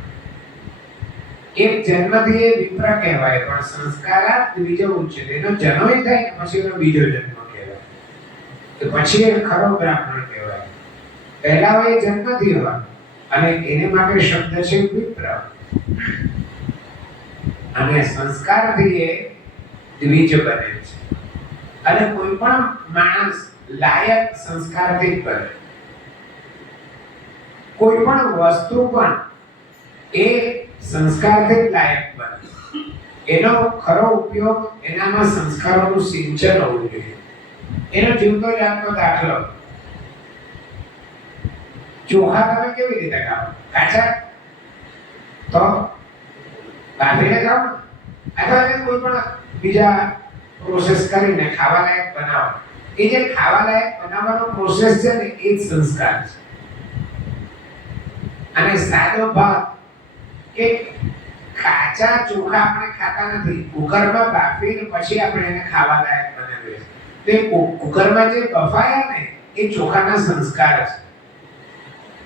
એક જન્મથી એ વિપ્ર કહેવાય, પણ સંસ્કારાત દ્વિજ ઉચ્યતે. એનો જન્મ થાય પછી એનો બીજો જન્મ કહેવાય. તો પછી એ ખરો બ્રાહ્મણ કહેવાય. પહેલા હોય જન્મથી હોય અને એને માટે શબ્દ છે વિપ્ર, અને સંસ્કારથી એ દ્વિજ બને છે. અને કોઈ પણ માણસ લાયક સંસ્કારથી જ બને. કોઈ પણ વસ્તુ પણ એ સંસ્કારથી જ લાયક બને. એનો ખરો ઉપયોગ એનામાં સંસ્કારોનું સિંચન હોવું જોઈએ. એનો જીવતો જાગતો દાખલો, ચોખા તમે કેવી રીતે ખાઓ? કાચા તો બાફીને ખાઓ, અથવા કોઈ પણ બીજા પ્રોસેસ કરીને ખાવા લાયક બનાવો. એ જે ખાવા લાયક બનાવવાનો પ્રોસેસ છે ને એ જ સંસ્કાર છે. અને સાદો ભાત કે કાચા ચોખા આપણે ખાતા નથી, કુકરમાં બાફીને પછી આપણે એને ખાવા લાયક બનાવીએ. તે કુકરમાં જે બફાયા ને એ ચોખાના સંસ્કાર છે.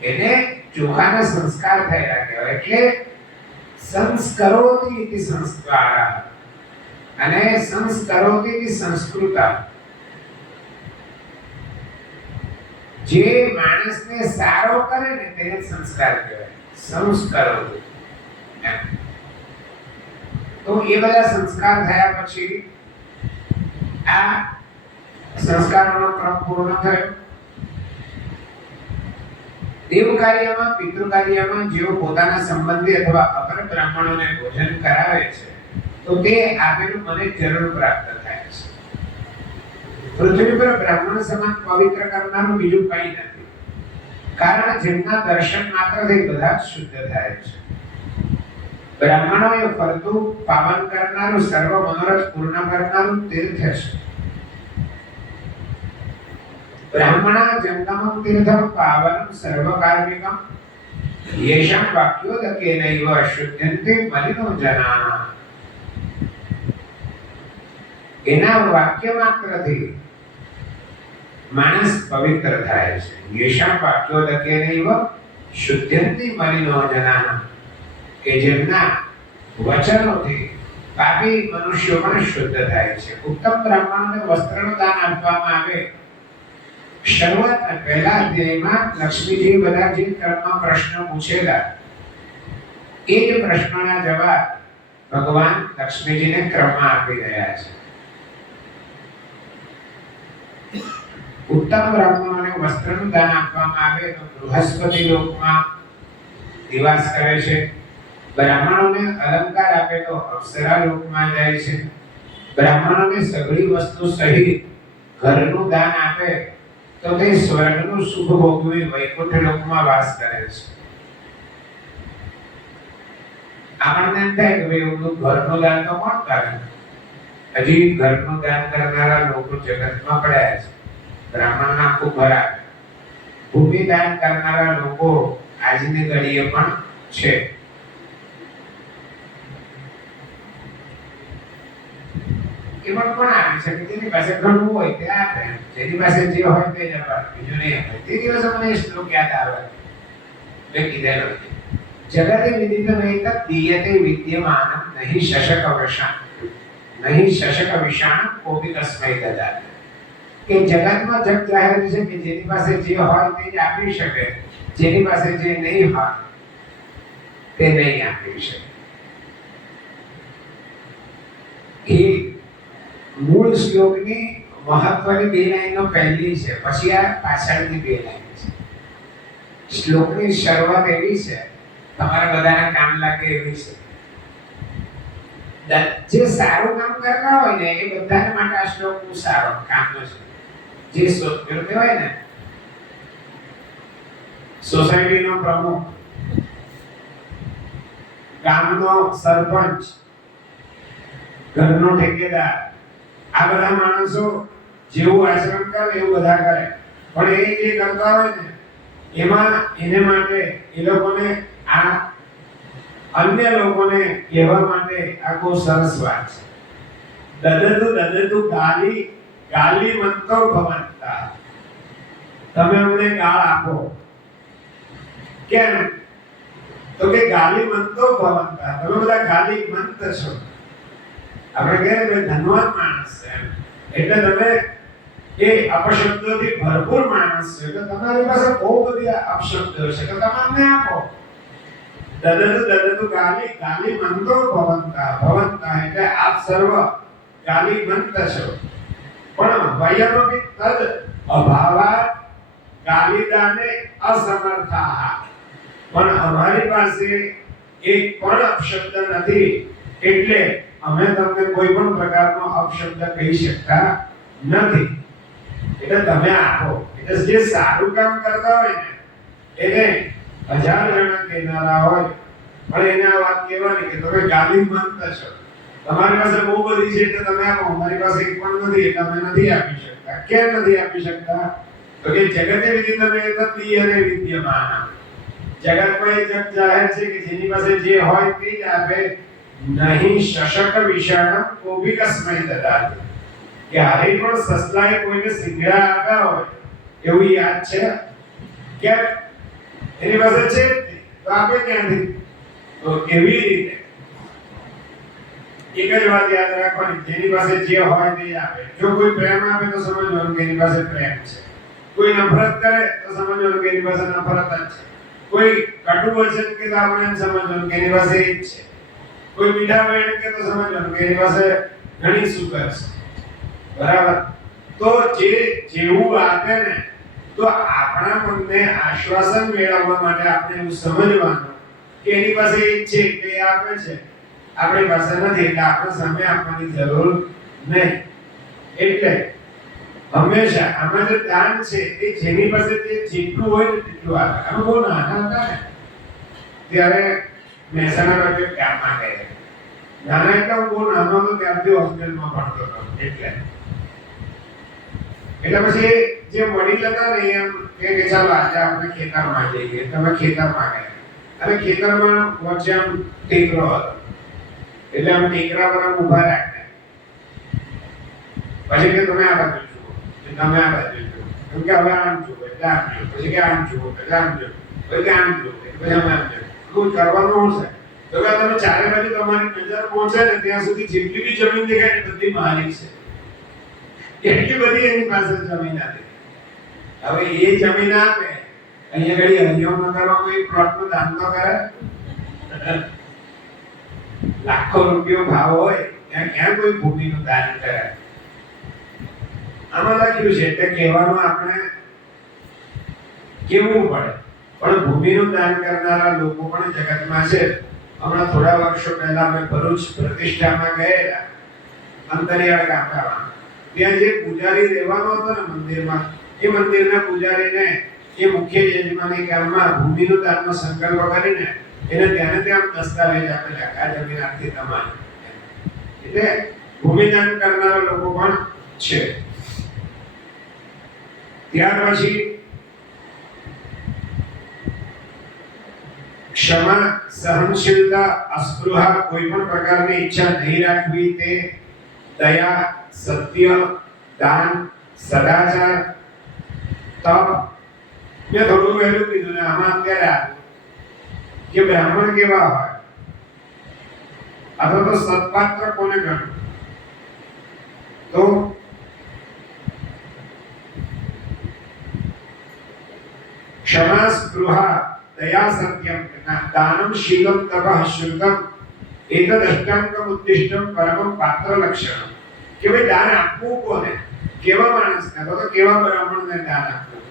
એને ચોખાના સંસ્કાર થયેલા કહેવાય. એટલે સંસ્કરોતિ ઇતિ સંસ્કારા અને સંસ્કરોતિ ઇતિ સંસ્કૃતા. જે માણસને સારો કરે ને તેને સંસ્કાર કહેવાય. સંસ્કરોતિ. તો એ બધા સંસ્કાર થયા પછી આ સંસ્કારોનો ક્રમ પૂર્ણ થયો. દેવ કાર્યમાં, પિતૃ કાર્યમાં જેઓ પોતાના સંબંધી અથવા અપર બ્રાહ્મણોને ભોજન કરાવે છે તો તે આપેલું મને જરૂર પ્રાપ્ત થાય છે. પૃથ્વી પર બ્રાહ્મણ સમાન પવિત્ર કરનારું બીજું કંઈ નથી. કારણ જેમના દર્શન માત્રથી બધા શુદ્ધ થાય છે. બ્રાહ્મણોએ ફરતું પાવન કરનારું, સર્વ મનોરથ પૂર્ણ કરનારું તીર્થ છે. બ્રાહ્મણા જંગમં તીર્થં પાવનં સર્વકાર્મિકં યેષાં વાક્યોદકેનૈવ શુદ્ધન્તે મલિનો જનાઃ. એના વાક્ય માત્રથી માણસ પવિત્ર થાય છે. યેષાં વાક્યોદકેનૈવ શુદ્ધન્તે મલિનો જનાઃ. કે જેમના વચનોથી પાપી મનુષ્યો પણ શુદ્ધ થાય છે. ઉત્તમ બ્રાહ્મણોને વસ્ત્રનું દાન આપવામાં આવે શરૂઆતના પહેલા અધ્યાયમાં લક્ષ્મીજી બધા જે કર્મ પ્રશ્ન પૂછેલા એ જ પ્રશ્નના જવાબ ભગવાન લક્ષ્મીજીને ક્રમમાં આપી રહ્યા છે. ઉત્તમ બ્રાહ્મણોને વસ્ત્રનું દાન આપવામાં આવે તો બૃહસ્પતિ લોકમાં નિવાસ કરે છે. બ્રાહ્મણોને અલંકાર આપે તો અપ્સરા લોકમાં જાય છે. બ્રાહ્મણોને સઘળી વસ્તુ સહિત ઘરનું દાન આપે તો તે સ્વર્ગનું સુખ ભોગવી વૈકુંઠ લોકમાં વાસ કરે છે. આપણને એમ થાય કે ભાઈ એવું ઘરનું દાન તો કોણ કરે? હજી ઘરનું દાન કરનારા લોકો જગતમાં પડ્યા છે. બ્રાહ્મણના ખૂબ ખરા. ભૂમિ દાન કરનારા લોકો આજની ઘડીએ પણ છે. એમાં પણ આપી શકે, જેની પાસે ઘણું હોય તે આપે, જેની પાસે જે હોય તે જ આપે, બીજું નહીં આપે. તે દિવસે મને શ્લોક યાદ આવે, મેં કીધેલો છે, જગતે વિદિતમ એતत् દીયતે વિદ્યમાનં નહીં શશક વશાન નહીં શશક વિશાન કોપી તસ્મૈ દદાતિ. કે જગતમાં જગ જાહેર છે કે જેની પાસે જે હોય તે જ આપી શકે, જેની પાસે જે નહીં હોય તે નહીં આપી શકે. એ મૂળ શ્લોકની મહત્વની બે લાઈનો પહેલી છે, પછી આ પાછળની બે લાઈન છે. શ્લોકની શરૂઆત એવી છે, તમારા બધાને કામ લાગે એવી છે. જે સારું કામ કરતા હોય ને એ બધાને માટે આ શ્લોક બહુ સારો કામનો છે. જે કહેવાય ને સોસાયટીનો પ્રમુખ, ગામનો સરપંચ, ઘરનો ઠેકેદાર, આ બધા માણસો જેવું આચરણ કરે એવું બધા કરે, પણ એ જે કરતા હોય ને એમાં એને માટે એ લોકોને આ અન્ય લોકોને કહેવા માટે આ બહુ સરસ વાત છે. દદતુ ગાલી ગાલી મંતો ભવંતા. તમે અમને ગાળ આપો. કેમ? તો કે ગાલી મંતો ભવંતા, તમે બધા ગાલી મંત છો. આપણે કહીએ કે ધનવાન માણસ છે, એટલે તમે એ અપશબ્દોથી ભરપૂર માણસ છે, એટલે તમારી પાસે બહુ બધી અપશબ્દો છે, તો તમે અમને આપો. દદતુ ગાલી ગાલી મંતો ભવંતા. ભવંતા એટલે આપ સર્વ ગાલી મંત છો. પણ વયમપી તદ અભાવાત ગાલિદાને અસમર્થાઃ. પણ અમારી પાસે એક પણ અપશબ્દ નથી, એટલે અમે તમને કોઈ પણ પ્રકારનો અપશબ્દ કહી શકતા નથી. એટલે તમે આપો. એટલે જે સારું કામ કરતા હોય ને એને 1000 જણા કહેનારા હોય, પણ એને આ વાત કહેવાની કે તમે ગાલી મંત છો. તમારી પાસે બહુ બધી છે એટલે તમે આપો, અમારી પાસે એક પણ નથી એટલે અમે નથી આપી શકતા. કેમ નથી આપી શકતા? તો કે જગતે વિદિતમ એતत् દીયતે વિદ્યમાનં. જગતમાં એ જગ જાહેર છે કે જેની પાસે જે હોય તે જ આપે. નહીં શશક વિષાણમ કોભી કસ્મૈ દદાતિ. કે હારે પણ સસલાએ કોઈને સિંગડા આપ્યા હોય એવું યાદ છે? કેમ? એની પાસે છે તો આપે ક્યાંથી? તો એવી રીતે એક જ વાત યાદ રાખવાની, જેની પાસે જે હોય તે આપે. જો કોઈ પ્રેમ આપે તો સમજવાનું કે એની પાસે પ્રેમ છે. કોઈ નફરત કરે તો સમજવાનું કે એની પાસે નફરત જ છે. કોઈ કટુ વચન કે તો આપણે એમ સમજવાનું કે એની પાસે એ જ છે. કોઈ મીઠા વેણ કે તો સમજવાનું કે એની પાસે ઘણી સુગર છે. બરાબર? તો જે જેવું આપે ને તો આપણા મનને આશ્વાસન મેળવવા માટે આપણે એવું સમજવાનું કે એની પાસે એ જ છે કે આપે છે, આપણી પાસે નથી એટલે આપણે સામે આપવાની જરૂર નહીં. એટલે હંમેશા આમાં જે દાન છે એ જેની પાસે જેટલું હોય ને તેટલું આપે. અમે બહુ નાના હતા ને ત્યારે મહેસાણા બાજુ ગામમાં ગયા. નાના એટલે હું બહુ નાનો હતો ત્યારથી હોસ્ટેલમાં ભણતો હતો. એટલે પછી જે વડીલ હતા ને એમ કે ચાલો આજે આપણે ખેતરમાં જઈએ. તમે ખેતરમાં ગયા અને ખેતરમાં વચ્ચે આમ ટેકરો હતો, એટલે આમ ટેકરા પર આમ ઊભા રાખ્યા. પછી કે તમે આ બાજુ જુઓ, તમે આ બાજુ જુઓ, એમ કે હવે આમ જુઓ એટલે આમ જુઓ, પછી કે આમ જુઓ એટલે આમ જુઓ, પછી કે આમ જુઓ પછી અમે આમ જુઓ. શું કરવાનું હશે? તો કે તમે ચારે બાજુ તમારી નજર પહોંચે ને ત્યાં સુધી જેટલી બી જમીન દેખાય એ બધી માલિક છે. એટલી બધી એની પાસે જમીન હતી. હવે એ જમીન આપે અહીંયા ઘડી હરિઓમનગરમાં કોઈ પ્લોટનું દાન તો કરે લાખો રૂપિયો ભાવ હોય ત્યાં ક્યાં કોઈ ભૂમિનું દાન કરે આમાં લખ્યું છે એટલે કહેવાનું આપણે કેવું પડે પણ ભૂમિનું દાન કરનારા લોકો પણ જગતમાં છે હમણાં થોડા વર્ષો પહેલા અમે ભરૂચ પ્રતિષ્ઠામાં ગયેલા અંતરિયાળ ગામડામાં ત્યાં જે પૂજારી રહેવાનો હતો ને મંદિરમાં એ મંદિરના પૂજારીને એ મુખ્ય યજમાની ગામમાં ભૂમિનું દાનનો સંકલ્પ કરીને એને ત્યાં દસ્તાવેજ આપેલા આ જમીન આખી તમારી એટલે ભૂમિદાન કરનારા લોકો પણ છે ત્યાર પછી ક્ષમા સહનશીલતા અસ્પૃહા કોઈ પણ પ્રકારની ઈચ્છા નહીં રાખવી તે દયા સત્ય દાન સદાચાર તપ મેં થોડું વહેલું કીધું ને આમાં અત્યારે કે બ્રાહ્મણ કેવા હોય અથવા તો સત્પાત્ર કોને ગણવું તો ક્ષમા સ્પૃહા દયા સત્યમ દાનમ શીલમ તપઃ શ્રુતમ એતદષ્ટાંગમ ઉદ્દિષ્ટમ પરમં પાત્ર લક્ષણમ કે ભાઈ દાન આપવું કોને કેવા માણસને તો કેવા બ્રાહ્મણને દાન આપવું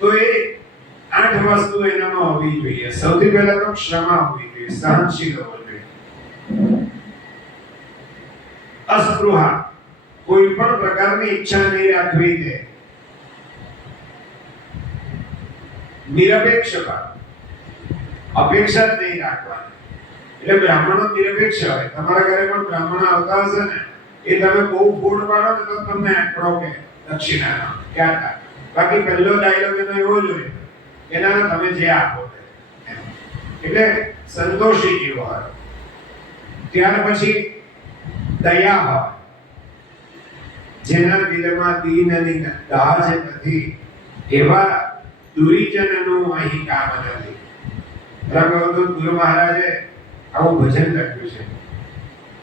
તો એ 8 વસ્તુ એનામાં હોવી જોઈએ સૌથી પહેલા તો ક્ષમા હોવી જોઈએ સહનશીલ હોવો જોઈએ અસ્પૃહા કોઈ પણ પ્રકારની ઈચ્છા નહીં રાખવી તે નિરપેક્ષતા અપેક્ષા જ નહીં રાખવાની એટલે બ્રાહ્મણો નિરપેક્ષ હોય તમારા ઘરે પણ બ્રાહ્મણો આવતા હશે ને એ તમે બહુ ફૂડ પાડો ને તો તમને આંકડો કે દક્ષિણા ક્યાં થાય બાકી પહેલો ડાયલોગ એનો એવો જોઈએ એના તમે જે આપો એટલે સંતોષી જીવો હોય ત્યાર પછી દયા હોય જેના દિલમાં દીન અને દાજ નથી એવા દુરીજનનું અહીં કામ નથી ભગવત ગુરુ મહારાજે આવું ભજન લખ્યું છે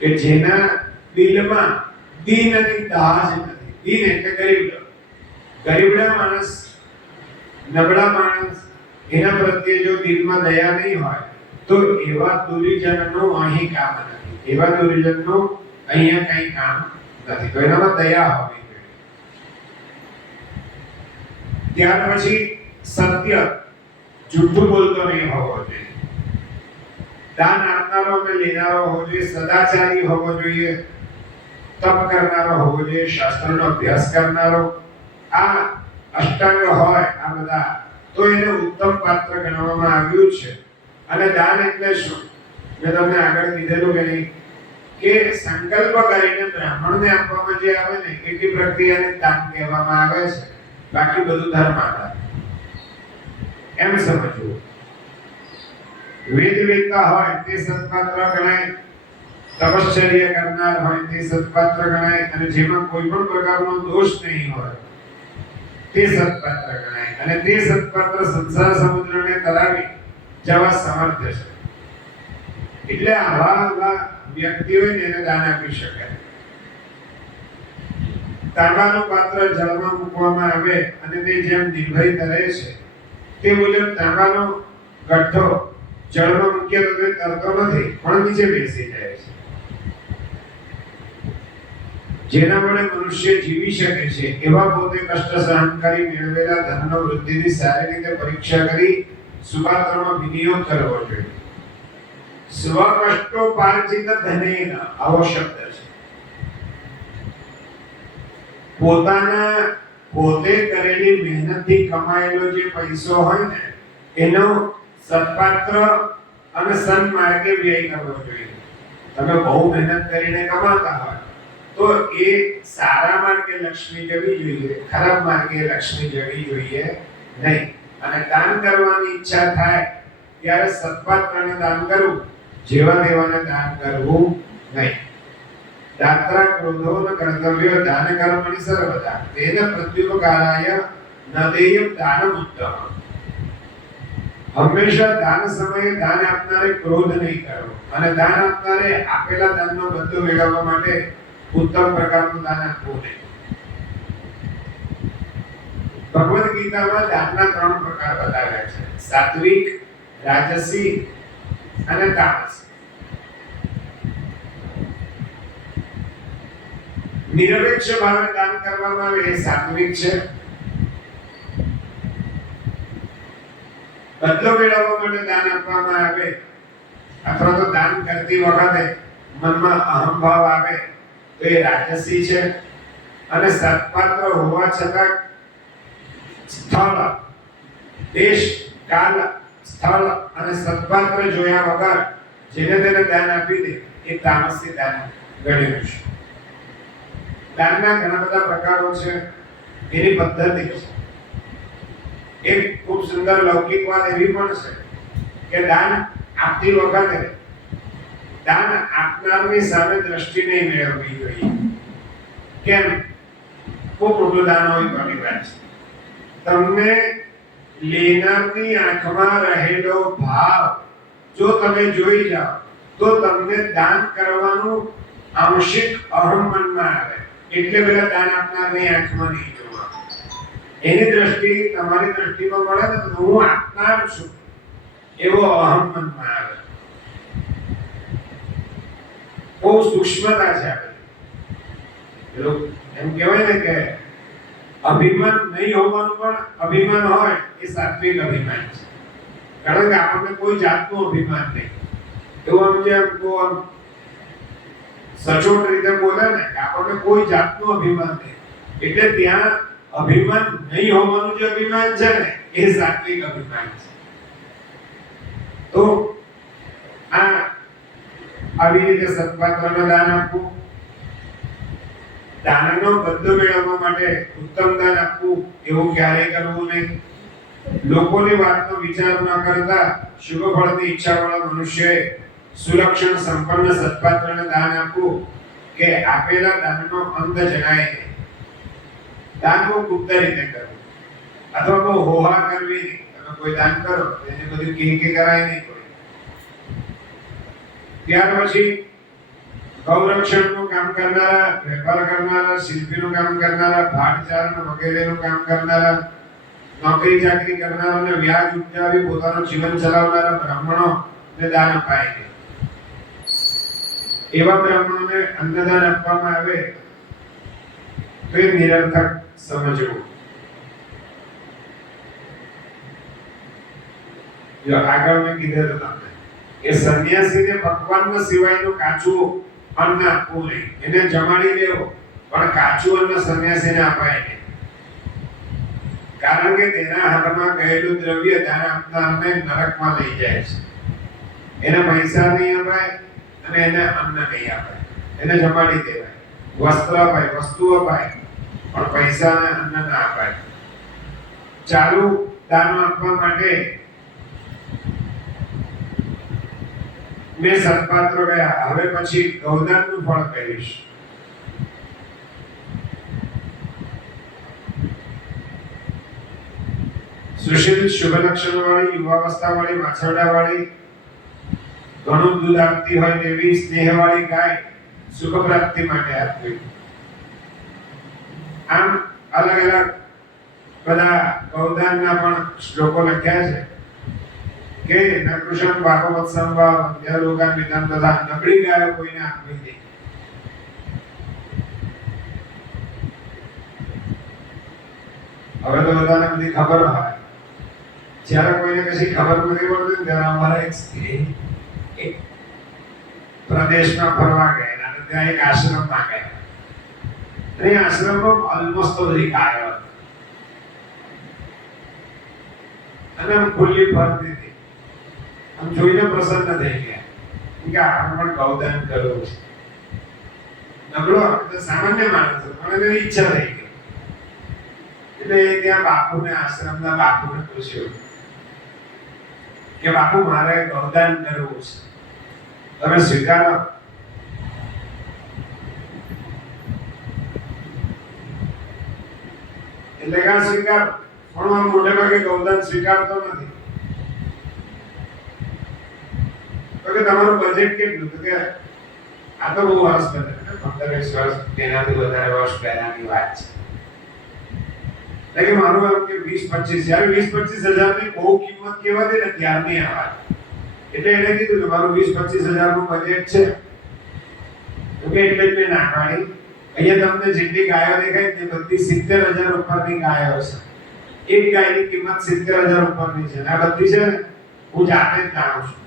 કે જેના દિલમાં દીન અને દાજ નથી દીન એટલે ગરીબડા માણસ નબળા માણસ એના પ્રત્યે જો દિલમાં દયા નહીં હોય તો એવા દુરીજનનું અહીં કામ નથી એવા દુરીજનનું અહીંયા કઈ કામ નથી તો એનામાં દયા હોવી જોઈએ ત્યાર પછી સત્ય જૂઠું બોલતો નહીં હોવો જોઈએ દાન આપનારો અને લેનારો હોવો જોઈએ સદાચારી હોવો જોઈએ તપ કરનારો હોવો જોઈએ શાસ્ત્રનો અભ્યાસ કરનારો આ અષ્ટાંગ હોય આ બધા તો એને ઉત્તમ પાત્ર ગણવામાં આવ્યું છે અને દાન એટલે શું મેં તમને આગળ કીધેલું કે નહીં કે સંકલ્પ કરીને બ્રાહ્મણને આપવામાં જે આવે ને એટલી પ્રક્રિયાને દાન કહેવામાં આવે છે બાકી બધું ધર્મ આધાર એમ સમજવું વેદ વેદતા હોય તે સત્પાત્ર ગણાય તપશ્ચર્યા કરનાર હોય તે સત્પાત્ર ગણાય અને જેમાં કોઈ પણ પ્રકારનો દોષ નહીં હોય તે સત્પાત્ર ગણાય અને તે સત્પાત્ર સંસાર સમુદ્રને તરાવી જવા સમર્થ છે એટલે આવા વ્યક્તિઓને એને દાન આપી શકાય તાંબાનું પાત્ર જળમાં મૂકવામાં આવે અને તે જેમ નિર્ભય તરે છે તે મુજબ તાંબાનો ગઠ્ઠો જળમાં મૂક્યા તો તે તરતો નથી પણ નીચે બેસી જાય છે જેના વડે મનુષ્ય જીવી શકે છે એવા પોતે કષ્ટ સહન કરી મેળવેલા ધનનો વૃદ્ધિની સારી રીતે પરીક્ષા કરી સુપાત્રમાં વિનિયોગ કરવો જોઈએ સ્વકષ્ટો પાર્જિત ધનેન આવો શબ્દ છે પોતે કરેલી મહેનતથી કમાયેલો જે પૈસો હોય ને એનો સત્પાત્ર અને સન્માર્ગે વ્યય કરવો જોઈએ તમે બહુ મહેનત કરીને કમાતા હોય તો એ સારા માર્ગે લક્ષ્મી જવી જોઈએ ખરાબ માર્ગે લક્ષ્મી જવી જોઈએ નહીં અને દાન કરવાની ઈચ્છા થાય ત્યારે સત્પાત્રને દાન કરવું જેવા દેવાને દાન કરવું નહીં દાત્રા ક્રોધો ન કર્તવ્ય દાન કર્મણિ સર્વદા તેન પ્રત્યુપકારાય ન દેયમ દાનમ ઉત્તમ હંમેશા દાન સમયે દાન આપનારે ક્રોધ નહીં કરવો અને દાન આપનારે આપેલા દાનનો બદલો મેળવવા માટે ઉત્તમ પ્રકારનું દાન આપવું નહીં ભગવદ ગીતામાં દાનના 3 પ્રકાર બતાવ્યા છે: સાત્વિક, રાજસી અને તામસી. નિરપેક્ષ ભાવે દાન કરવામાં આવે એ સાત્વિક છે. બદલો મેળવવા માટે દાન આપવામાં આવે અથવા તો દાન કરતી વખતે મનમાં અહંભાવ આવે તો એ રાજસી છે. અને સત્પાત્ર હોવા છતાં સ્થળ, દેશ, કાલ, સ્થળ અને સત્પાત્ર જોયા વગર જેને તેને દાન આપી દે એ તામસી દાન ગણાય છે. દાનના ઘણા બધા પ્રકારો છે, એની પદ્ધતિ છે. એક ખૂબ સુંદર લૌકિક વાત એવી પણ છે કે દાન આપતી વખતે દાન આપનારની સામે દ્રષ્ટિ નહીં મેળવવી જોઈએ. કેમ? ખૂબ મોટું દાન હોય તો વાત છે. તમને લેનારની આંખમાં રહેલો ભાવ જો તમે જોઈ જાઓ તો તમને દાન કરવાનું આંશિક અહમ મનમાં આવે. એટલે પેલા દાન આપનારની આંખમાં નહીં જોવાનું. એની દ્રષ્ટિ તમારી દ્રષ્ટિમાં મળે ને તો હું આપનાર છું એવો અહમ મનમાં આવે. બહુ સૂક્ષ્મતા છે. એમ કહેવાય ને કે અભિમાન નહીં હોવાનું પણ અભિમાન હોય એ સાત્વિક અભિમાન છે. કારણ કે આપણને કોઈ જાતનું અભિમાન નહીં. એવું આમ જે સચોટ રીતે બોલે ને કે આપણને કોઈ જાતનું અભિમાન નહીં. એટલે ત્યાં અભિમાન નહીં હોવાનું જે અભિમાન છે ને એ સાત્વિક અભિમાન છે. તો આવી રીતે સત્પાત્રને દાન આપવું, દાનનો બદલો મેળવવા માટે ઉત્તમ દાન આપવું એવું ક્યારેય કરવું નહીં. લોકોની વાતનો વિચાર ન કરતા શુભ ફળની ઈચ્છાવાળા મનુષ્યએ સુલક્ષણ સંપન્ન સત્પાત્રને દાન આપવું કે આપેલા દાનનો અંત જણાય નહીં. દાન બહુ ગુપ્ત રીતે કરવું અથવા બહુ હોહા કરવી નહીં. તમે કોઈ દાન કરો એને બધું કે કરાય નહીં. ત્યાર પછી ગૌરક્ષણનું કામ કરનારા, વેપાર કરનારા, શિલ્પીનું કામ કરનારા, ભાટચારણ વગેરેનું કામ કરનારા, નોકરી ચાકરી કરનારા અને વ્યાજ ઉપજાવી પોતાનું જીવન ચલાવનારા બ્રાહ્મણોને દાન અપાય છે. એવા બ્રાહ્મણોને અન્નદાન આપવામાં આવે તો એ નિરર્થક સમજવું. જો આગળ મેં કીધું તો તમને એ સંન્યાસીને ભગવાનના સિવાયનું કાચું અન્ન આપવું નહીં. એને જમાડી દેવો પણ કાચું અન્ન સંન્યાસીને અપાય નહીં. કારણ કે તેના હાથમાં ગયેલું દ્રવ્ય દાન આપનારને નરકમાં લઈ જાય છે. એને પૈસા નહીં અપાય અને એને અન્ન નહીં અપાય. એને જમાડી દેવાય. વસ્ત્ર અપાય, વસ્તુ અપાય પણ પૈસા અને અન્ન ના અપાય. ચાલુ દાન આપવા માટે મેં સત્પાત્ર ગયા. હવે પછી ગૌદાનનું ફળ કહીશ. સુશીલ, શુભ લક્ષણ વાળી, યુવાવસ્થા વાળી, માછરડા વાળી, ઘણું દૂધ આપતી હોય તેવી સ્નેહ વાળી ગાય સુખ પ્રાપ્તિ માટે આપવી. આમ અલગ અલગ બધા ગૌદાનના પણ શ્લોકો લખ્યા છે કે નકૃષમ ભાગવત સંભાવ લોકાન વિધાન તથા નબળી ગાયો કોઈને આપવી નહીં. હવે તો બધાને બધી ખબર હોય. જ્યારે કોઈને કશી ખબર નથી પડતી ત્યારે અમારા એક પ્રદેશમાં ફરવા ગયા અને ત્યાં એક આશ્રમમાં ગયા. અને આશ્રમમાં ઓલમોસ્ટ બધી ગાયો અને ખુલ્લી ફરતી હતી. આમ જોઈને પ્રસન્ન થઈ ગયા કે આપણે પણ ગૌદાન કરવું છે. નબળો સામાન્ય માણસ પણ એની ઈચ્છા થઈ ગઈ. એટલે ત્યાં બાપુને, આશ્રમના બાપુને પૂછ્યું કે બાપુ મારે ગૌદાન કરવું છે, તમે સ્વીકારો? એટલે કે સ્વીકાર, પણ આ મોટે ભાગે ગૌદાન સ્વીકારતો નથી. તો કે તમારું બજેટ કેટલું? તો કે આ તો બહુ વર્ષ પહેલા, 15-20 વર્ષ તેનાથી વધારે વર્ષ પહેલાની વાત છે. કે મારું એમ કે 20-25 જ્યારે 20-25 હજારની બહુ કિંમત કહેવાતી ને ત્યારની આ વાત. એટલે એને કીધું કે મારું 20-25 હજારનું બજેટ છે. ઓકે, એટલે જ મેં ના પાડી. અહીંયા તમને જેટલી ગાયો દેખાય તે બધી 70,000 ઉપરની ગાયો છે. એક ગાયની કિંમત 70,000 ઉપરની છે. આ બધી છે ને હું જાતે જ જાણું છું.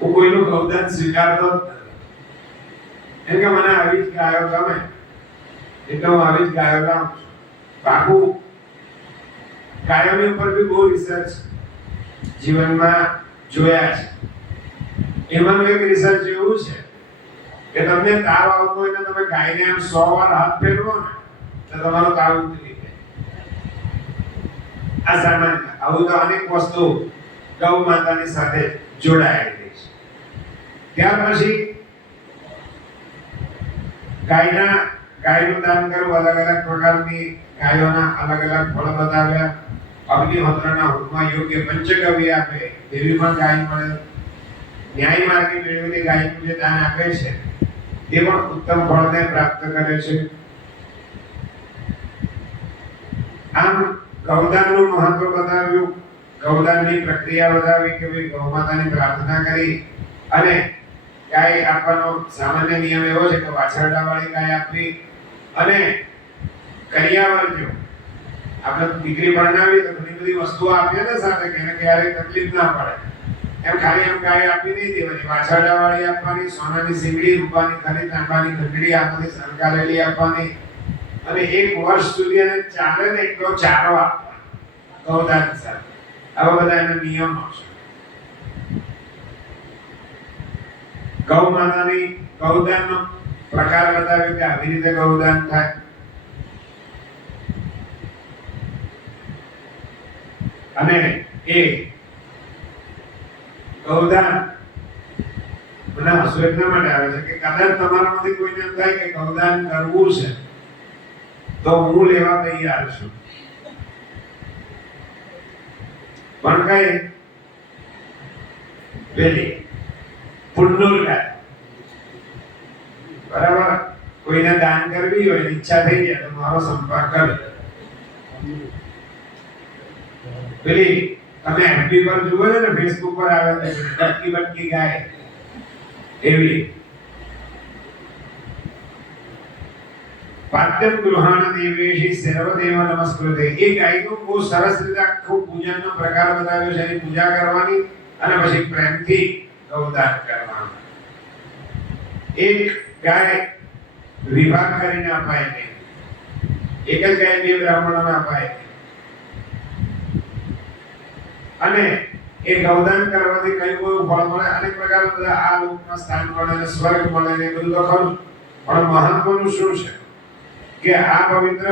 હું કોઈનું ગૌદાન સ્વીકારતો જ નથી. એમ કે મને આવી જ ગાયો ગમે એટલે હું આવી જ ગાયો લાવું છું. બાપુ ગાયોની ઉપર બી બહુ રિસર્ચ જીવનમાં જોયા છે. એમાંનું એક રિસર્ચ એવું છે કે તમને તાવ આવતો હોય ને તમે ગાયને આમ 100 વાર હાથ ફેરવો ને તો તમારો તાવ ઉતરી જાય. આ સામાન્ય. આવું તો અનેક વસ્તુ ગૌ માતાની સાથે જોડાયેલી છે. ત્યાર પછી ગાયનું દાન કરવું, અલગ અલગ પ્રકારની ગાયોના અલગ અલગ ફળ બતાવ્યા. અગ્નિહોત્રના હોમમાં યોગ્ય પંચગવ્ય આપે એવી પણ ગાય મળે. ન્યાય માર્ગે મેળવેલી ગાયનું જે દાન આપે છે તે પણ ઉત્તમ ફળને પ્રાપ્ત કરે છે. આમ ગૌદાનનું મહત્વ બતાવ્યું, ગૌદાનની પ્રક્રિયા બતાવી કે ભાઈ ગૌ માતાની પ્રાર્થના કરી અને ગાય આપવાનો સામાન્ય નિયમ એવો છે કે વાછરડાવાળી ગાય આપવી અને કરિયાવર જો આપણે દીકરી પરણાવી તો ઘણી બધી વસ્તુઓ આપીએ ને સાથે કે એને ક્યારેય તકલીફ ના પડે એમ ખાલી એમ ગાય આપી નહીં દેવાની. વાછરડાવાળી આપવાની, સોનાની સીંગડી, રૂપાની ખરી, તાંબાની ઘંટડી આપવાની, સંકાલેલી આપવાની અને 1 વર્ષ સુધી એને ચાલે ને એટલો ચારો આપવાનો ગૌદાન સાથે. આવા બધા એના નિયમો છે. ગૌ માતાની ગૌદાનનો પ્રકાર બતાવ્યો કે આવી રીતે ગૌદાન થાય. અને એ ગૌદાન મને હસુ એટલા માટે આવે છે કે કદાચ તમારામાંથી કોઈને એમ થાય કે ગૌદાન કરવું છે તો હું લેવા તૈયાર છું. પણ કઈ પેલી પુન્નુલ ગાય બરાબર, કોઈને દાન કરવી હોય ઈચ્છા થઈ જાય તો મારો સંપર્ક કરજો. પેલી તમે એમપી પર જુઓ છો ને ફેસબુક પર આવે છે બટકી બટકી ગાય એવી. પાદ્યમ ગૃહાણ દેવેશી સર્વદેવ નમસ્કૃતે. એ ગાયનું બહુ સરસ રીતે આખું પૂજનનો પ્રકાર બતાવ્યો છે. એની પૂજા કરવાની અને પછી પ્રેમથી ગૌદાન કરવાનું. એક ગાય વિભાગ કરીને અપાય નહીં. એક જ ગાય 2 બ્રાહ્મણોને અપાય નહીં. અને એ ગૌદાન કરવાથી કઈ કોઈ ફળ મળે, અનેક પ્રકારના બધા આ લોકમાં સ્થાન મળે ને સ્વર્ગ મળે ને બધું તો ખરું. પણ મહત્વનું શું છે કે આ પવિત્ર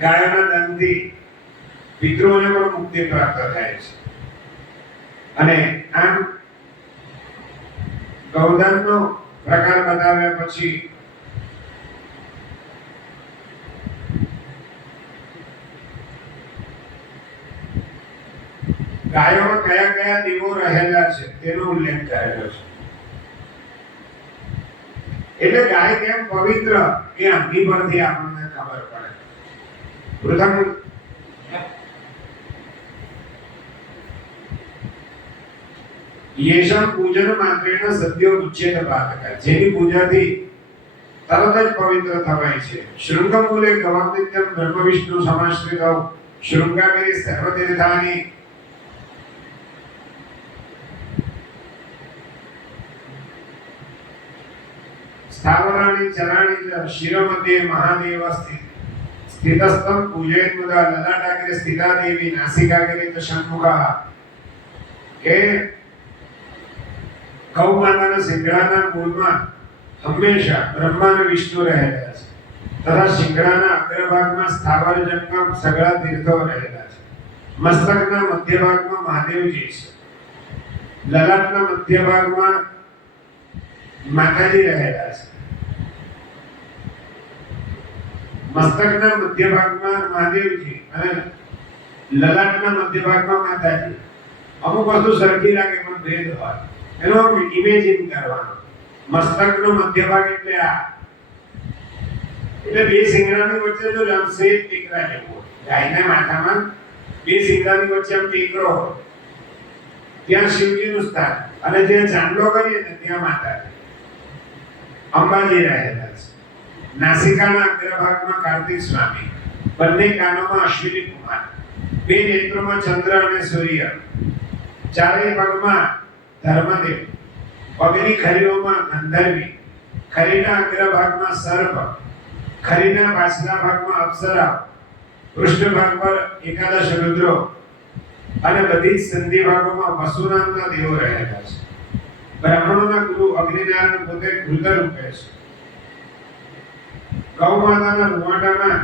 ગાયોના દાનથી પિતૃઓને પણ મુક્તિ પ્રાપ્ત થાય છે. અને આમ ગૌદાનનો પ્રકાર બતાવ્યા પછી ગાયોમાં કયા કયા દેવો રહેલા છે તેનો ઉલ્લેખ કરેલો છે. એટલે ગાય કેમ પવિત્ર એ અંગી પરથી આપણને ખબર પડે. પ્રથમ યેષમ પૂજન માત્રેણ સદ્યો ઉચ્ચેત પાતક. જેની પૂજાથી તરત જ પવિત્ર થવાય છે. શૃંગમૂલે ગવામનિત્યમ બ્રહ્મ વિષ્ણુ સમાશ્રિતૌ શૃંગાગરી સર્વતીર્થાની. સ્થાવરાણી ચરાણી ચ શિરોમધ્યે મહાદેવ સ્થિતસ્તમ પૂજયત મુદા લલાટાગ્રે સ્થિતા દેવી નાસિકાગ્રે ચ ષણ્મુખા. કે ગૌ માતાના શિંગડાના મૂળમાં હંમેશા બ્રહ્મા અને વિષ્ણુ રહેલા છે તથા શિંગડાના અગ્રભાગમાં સ્થાવર જંગમ સગળા તીર્થો રહેલા છે. મસ્તકના મધ્ય ભાગમાં મહાદેવજી છે. લલાટના મધ્ય ભાગમાં માતાજી રહેલા છે. મસ્તકના મધ્ય ભાગમાં મહાદેવજી અને લલાટના મધ્ય ભાગમાં માતાજી. અમુક વસ્તુ સરખી લાગે પણ ભેદ હોય એનો ઇમેજિન કરવાનો. મસ્તકનો મધ્ય ભાગ એટલે આ એટલે બે શિંગડાની વચ્ચે જો રમશે ટીકરા જેવું ગાયના માથામાં બે શિંગડાની વચ્ચે આમ ટીકરો હોય ત્યાં શિવજીનું સ્થાન અને જે ચાંદલો કરીએ ને ત્યાં માતા અંબાજી રહેલા છે. નાસિકાના અગ્રભાગમાં કાર્તિક સ્વામી, બંને કાનોમાં અશ્વિની કુમાર, બે નેત્રોમાં ચંદ્ર અને સૂર્ય, ચારેય પગમાં ધર્મદેવ, પગની ખરીઓમાં ગંધર્વી, ખરીના અગ્રભાગમાં સર્પ, ખરીના પાછલા ભાગમાં અપ્સરા, પૃષ્ઠ ભાગ પર એકાદશ રુદ્રો અને બધી જ સંધિ ભાગોમાં વસુનામના દેવો રહેલા છે. બ્રાહ્મણોના ગુરુ અગ્નિનારાયણ પોતે કૃત રૂપે છે. ગૌ માતાના રૂવાટામાં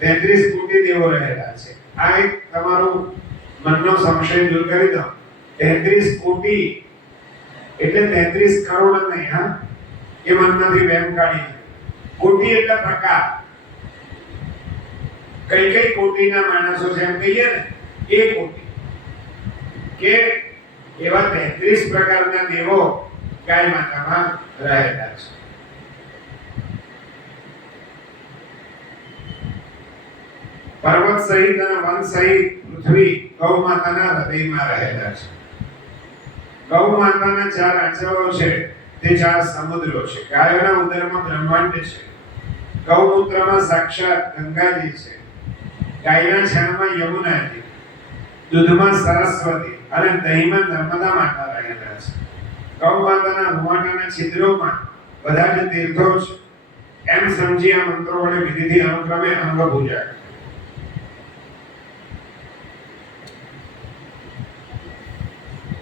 33 કોટી દેવો રહેલા છે. આ એક તમારું મનનો સંશય દૂર કરી દો. 33 કોટી એટલે 33 કરોડ નહીં, હા, એ મનમાંથી વેમ કાઢી. કોટી એટલે પ્રકાર. કઈ કઈ કોટીના માણસો છે એમ કહીએ ને, એ કોટી કે એવા 33 પ્રકારના દેવો ગાય માતામાં રહેલા છે. પર્વત સહિત અને વન સહિત પૃથ્વી ગૌ માતાના હૃદયમાં રહેલા છે. ગૌ માતાના 4 આંચળો છે તે 4 સમુદ્રો છે. ગાયોના ઉદરમાં બ્રહ્માંડ છે. ગૌમૂત્રમાં સાક્ષાત ગંગાજી છે. ગાયના છાણમાં યમુનાજી, દૂધમાં સરસ્વતી અને દહીંમાં નર્મદા માતા રહેલા છે. ગૌ માતાના રૂવાટાના છિદ્રોમાં બધા જ તીર્થો છે. એમ સમજી આ મંત્રો વડે વિધિથી અનુક્રમે અંગ પૂજા.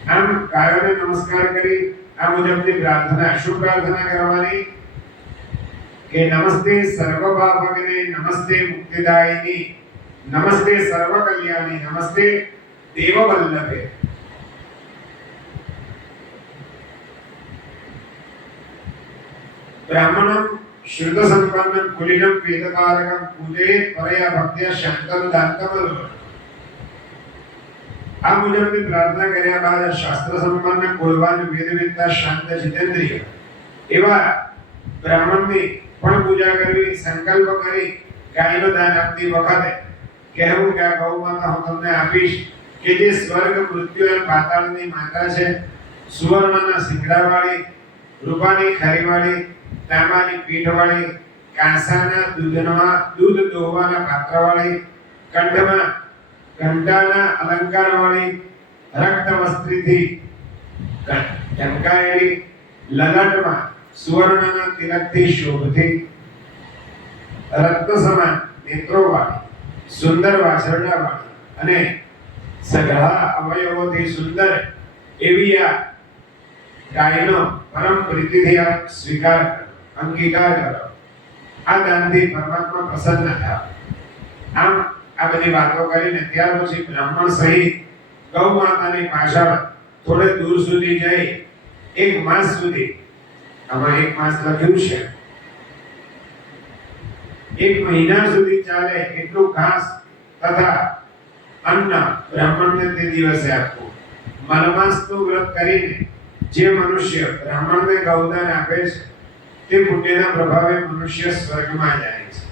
આમ ગાયોને નમસ્કાર કરી આ મુજબની પ્રાર્થના. શું પ્રાર્થના કરવાની? કે નમસ્તે સર્વભાવગ્ને, નમસ્તે મુક્તિદાયિની, નમસ્તે સર્વકલ્યાણી, નમસ્તે દેવવલ્લભે. બ્રાહ્મણમ શ્રુત સંપન્નમ કુલીનમ વેદપારકમ પૂજયેત પરયા ભક્ત્યા શાંતમ દાંતમ. આ મુજબની પ્રાર્થના કર્યા બાદ શાસ્ત્ર સંપન્ન કુળવાન વેદવિદ્તા શાંત જીતેન્દ્રિય એવા બ્રાહ્મણની પણ પૂજા કરવી. સંકલ્પ કરી ગાયનું દાન આપતી વખતે કહેવું કે આ ગૌ માતા હું તમને આપીશ કે જે સ્વર્ગ, મૃત્યુ અને પાતાળની માતા છે. સુવર્ણના શિંગડાવાળી, રૂપાની ખરીવાળી, તાંબાની પીઠવાળી, કાંસાના દૂધ દોહવાના પાત્રવાળી, કંઠમાં ઘંટાના અલંકારવાળી, રક્ત વસ્ત્રીથી ઢંકાયેલી, લલાટમાં સુવર્ણના તિલકથી શોભતી, રત્ન સમાન નેત્રોવાળી, સુંદર વાછરડાવાળી અને સઘળા અવયવોથી સુંદર એવી આ ગાયનો પરમ પ્રીતિથી આપ સ્વીકાર કરો, અંગીકાર કરો. આ દાનથી પરમાત્મા પ્રસન્ન થાવ. આમ આ બધી વાતો કરીને ત્યાર પછી બ્રાહ્મણ સહિત ગૌ માતાની પાછળ થોડે દૂર સુધી જઈ 1 માસ સુધી, આમાં 1 માસ લખ્યું છે, 1 મહિના સુધી ચાલે એટલું ઘાસ તથા અન્ન બ્રાહ્મણને તે દિવસે આપવું. મલમાસનું વ્રત કરીને જે મનુષ્ય બ્રાહ્મણને ગૌદાન આપે છે તે પુણ્યના પ્રભાવે મનુષ્ય સ્વર્ગમાં જાય છે.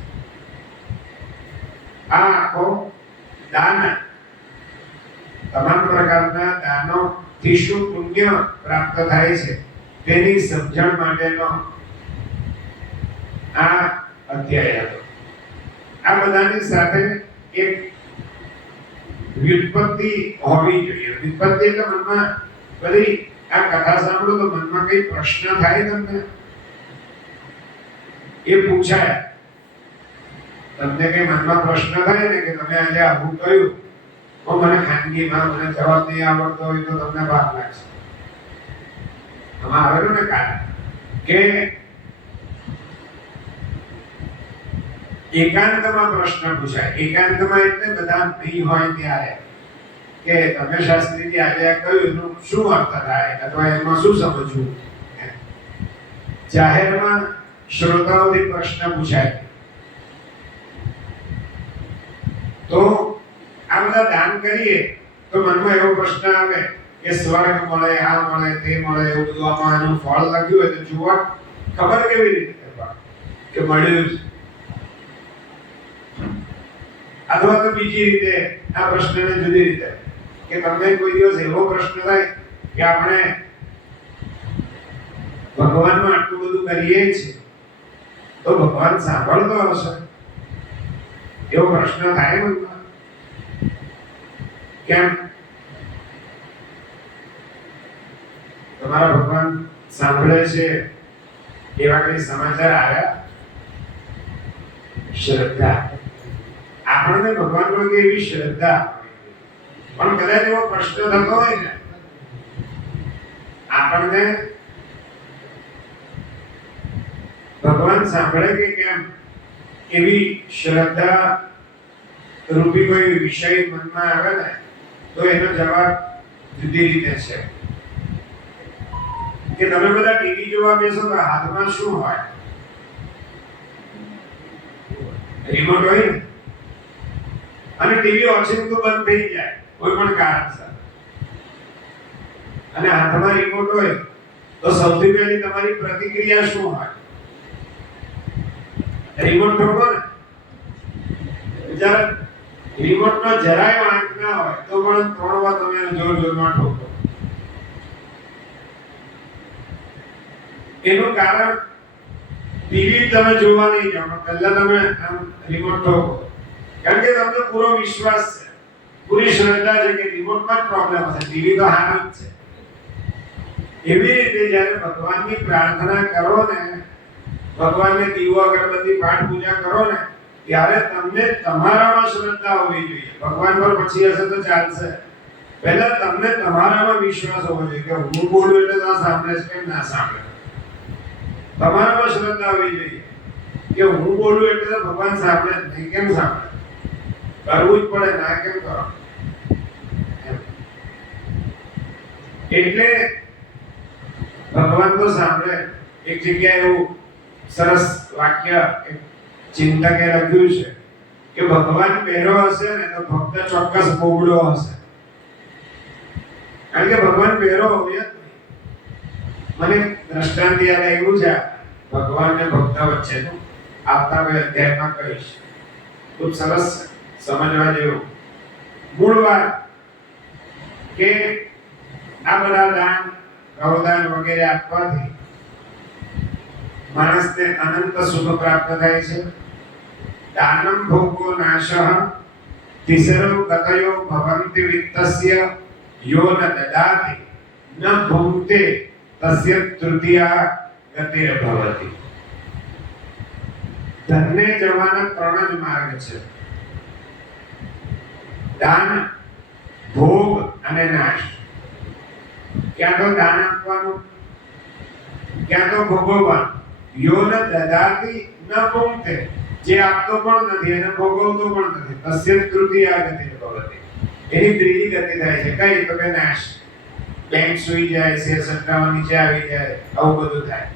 આ આખો દાન, તમામ પ્રકારના દાનોથી શું પુણ્ય પ્રાપ્ત થાય છે તેની સમજણ માટેનો આ અધ્યાય હતો. આ બધાની સાથે એક વ્યુત્પત્તિ હોવી જોઈએ. વ્યુત્પત્તિ એટલે મનમાં બધી આ કથા સાંભળો તો મનમાં કઈ પ્રશ્ન થાય તમને, એ પૂછાય. તમને કઈ મનમાં પ્રશ્ન થાય ને કે તમે આજે આવું કહ્યું તો મને ખાનગીમાં મને જવાબ નહીં આવડતો હોય તો તમને પાપ લાગશે. આમાં આવેલું ને કારણ કે એકાંતમાં પ્રશ્ન પૂછાય. એકાંતમાં એટલે બધા નહીં હોય ત્યારે કે તમે શાસ્ત્રીજી આજે આ કહ્યું એનું શું અર્થ થાય અથવા એમાં શું સમજવું. જાહેરમાં શ્રોતાઓથી પ્રશ્ન પૂછાય તો આ બધા દાન કરીએ તો મનમાં એવો પ્રશ્ન આવે કે સ્વર્ગ મળે, આ મળે, તે મળે, એવું બધું આમાં એનું ફળ લખ્યું હોય તો જોવા ખબર કેવી રીતે કરવા કે મળ્યું છે. અથવા તો બીજી રીતે આ પ્રશ્નને જુદી રીતે કે તમને કોઈ દિવસ એવો પ્રશ્ન થાય કે આપણે ભગવાનનું આટલું બધું કરીએ છીએ તો ભગવાન સાંભળતો હશે એવો પ્રશ્ન થાય મનમાં? કેમ તમારા ભગવાન સાંભળે છે એવા કઈ સમાચાર આવ્યા? શ્રદ્ધા, આપણને ભગવાન પ્રત્યે એવી શ્રદ્ધા, પણ કદાચ એવો પ્રશ્ન થતો હોય ને આપણને ભગવાન સાંભળે કે કેમ એવી શ્રદ્ધા રૂપી કોઈ વિષય મનમાં આવે ને તો એનો જવાબ જુદી રીતે છે કે તમે બધા ટીવી જોવા બેસો તો હાથમાં શું હોય? રિમોટ હોય ને, અને ટીવી ઓછીનું બંધ થઈ જાય કોઈ પણ કારણસર, અને હાથમાં રિમોટ હોય તો સૌથી પહેલી તમારી પ્રતિક્રિયા શું હોય? રિમોટ ઠોકો ને, જ્યારે રિમોટ નો જરાય વાંક ના હોય તો પણ 3 વાર તમે જોર જોરમાં ઠોકો. એનું કારણ ટીવી તમે જોવા નહીં જાઓ, પહેલા તમે આમ રિમોટ ઠોકો, કારણ કે તમને પૂરો વિશ્વાસ છે, પૂરી શ્રદ્ધા છે કે રિમોટમાં જ પ્રોબ્લેમ હશે, ટીવી તો હારું જ છે. એવી રીતે જ્યારે ભગવાનની પ્રાર્થના કરો ને, ભગવાનને દીવો અગરબત્તી પાઠ પૂજા કરો ને, ત્યારે તમને તમારામાં શ્રદ્ધા હોવી જોઈએ. ભગવાન પર પછી હશે તો ચાલશે, પહેલા તમને તમારામાં વિશ્વાસ હોવો જોઈએ કે હું બોલું એટલે તો સાંભળે છે કે ના સાંભળે. તમારામાં શ્રદ્ધા હોવી જોઈએ કે હું બોલું એટલે તો ભગવાન સાંભળે જ નહીં, કેમ સાંભળે? કરવું જ પડે, ના કેમ કરો? એટલે ભગવાન તો સાંભળે. એક જગ્યાએ એવું સરસ વાક્ય એક ચિંતકે લખ્યું છે કે ભગવાન પહેરો હશે ને તો ભક્ત ચોક્કસ બોબડો હશે, કારણ કે ભગવાન પહેરો હોય જ નહીં. મને દ્રષ્ટાંત યાદ આવ્યું છે ભગવાન ને ભક્ત વચ્ચેનું, આવતા બે અધ્યાયમાં કહીશ. ખૂબ સરસ સમજવા જેવું. મૂળ વાત કે આ બધા દાન, ગૌદાન વગેરે આપવાથી માણસને અનંત સુખ પ્રાપ્ત થાય છે. દાનમ ભોગો નાશઃ તિસરો ગતયો ભવંતિ વિત્તસ્ય યો ન દદાતિ ન ભુંક્તે તસ્ય તૃતીયા ગતિર ભવતિ. ધનને જવાના 3 જ માર્ગ છે: દાન, ભોગ અને નાશ. ક્યાં તો દાન આપવાનું, ક્યાં તો ભોગવવાનું. યો ન દદાતિ ન ભુંક્તે, જે આપતો પણ નથી અને ભોગવતો પણ નથી, તસ્ય તૃતીયા ગતિર ભવતિ. એની ત્રીજી ગતિ થાય છે. કઈ? તો કે નાશ. બેંક સુઈ જાય, શેર સટ્ટામાં નીચે આવી જાય, આવું બધું થાય.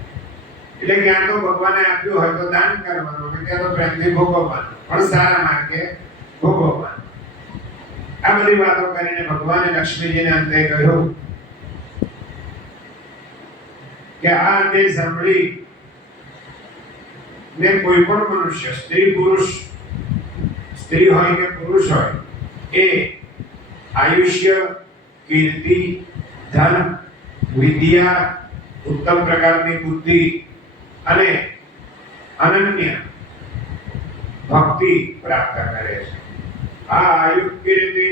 એટલે ક્યાં તો ભગવાને આપ્યું હોય તો દાન કરવાનું, ક્યાં તો પ્રેમથી ભોગવવાનું, પણ સારા માર્ગે ભોગવવાનું. આ બધી વાતો કરીને ભગવાને લક્ષ્મીજીને અંતે કહ્યું કે આ અંતે સાંભળી ને કોઈ પણ મનુષ્ય, સ્ત્રી પુરુષ, સ્ત્રી હોય કે પુરુષ હોય, એ આયુષ્ય, કીર્તિ, ધન, વિદ્યા, ઉત્તમ પ્રકારની બુદ્ધિ અને અનન્ય ભક્તિ પ્રાપ્ત કરે છે. આ આયુ, કીર્તિ,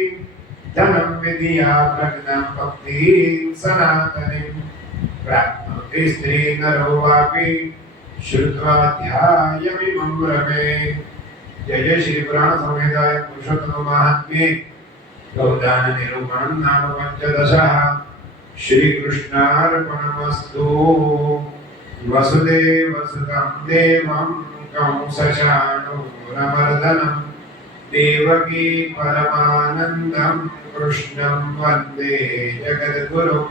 ધનમ, વિદ્યા, પ્રજ્ઞા, ભક્તિ સનાતની પ્રાપ્નોતિ સ્ત્રી નરો વાપી શ્રુત્વા ધ્યાયમિમં રમે. જય જય શ્રી પુરાણ સંહિતાય પુરુષોત્તમ મહાત્મ્યે ગૌદાન નિરૂપણમ નામ પંચદશઃ. શ્રી કૃષ્ણાર્પણમસ્તુ. વસુદેવ સુતં દેવં કંસચાણૂરમર્દનમ દેવકી પરમાનંદમ કૃષ્ણં વંદે જગદ્ગુરું.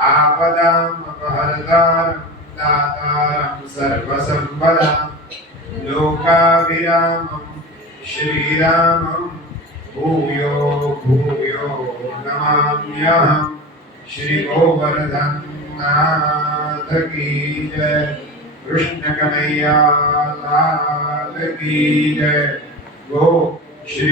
આપદામપહર્તારં દાતારં સર્વસંપદાં. લોકાભિરામં શ્રીરામં ભૂયો ભૂયો નમામ્યહં. શ્રી ગોવર્ધન નાથ કી જય. કૃષ્ણ કનૈયા લાલ કી જય. ગો શ્રી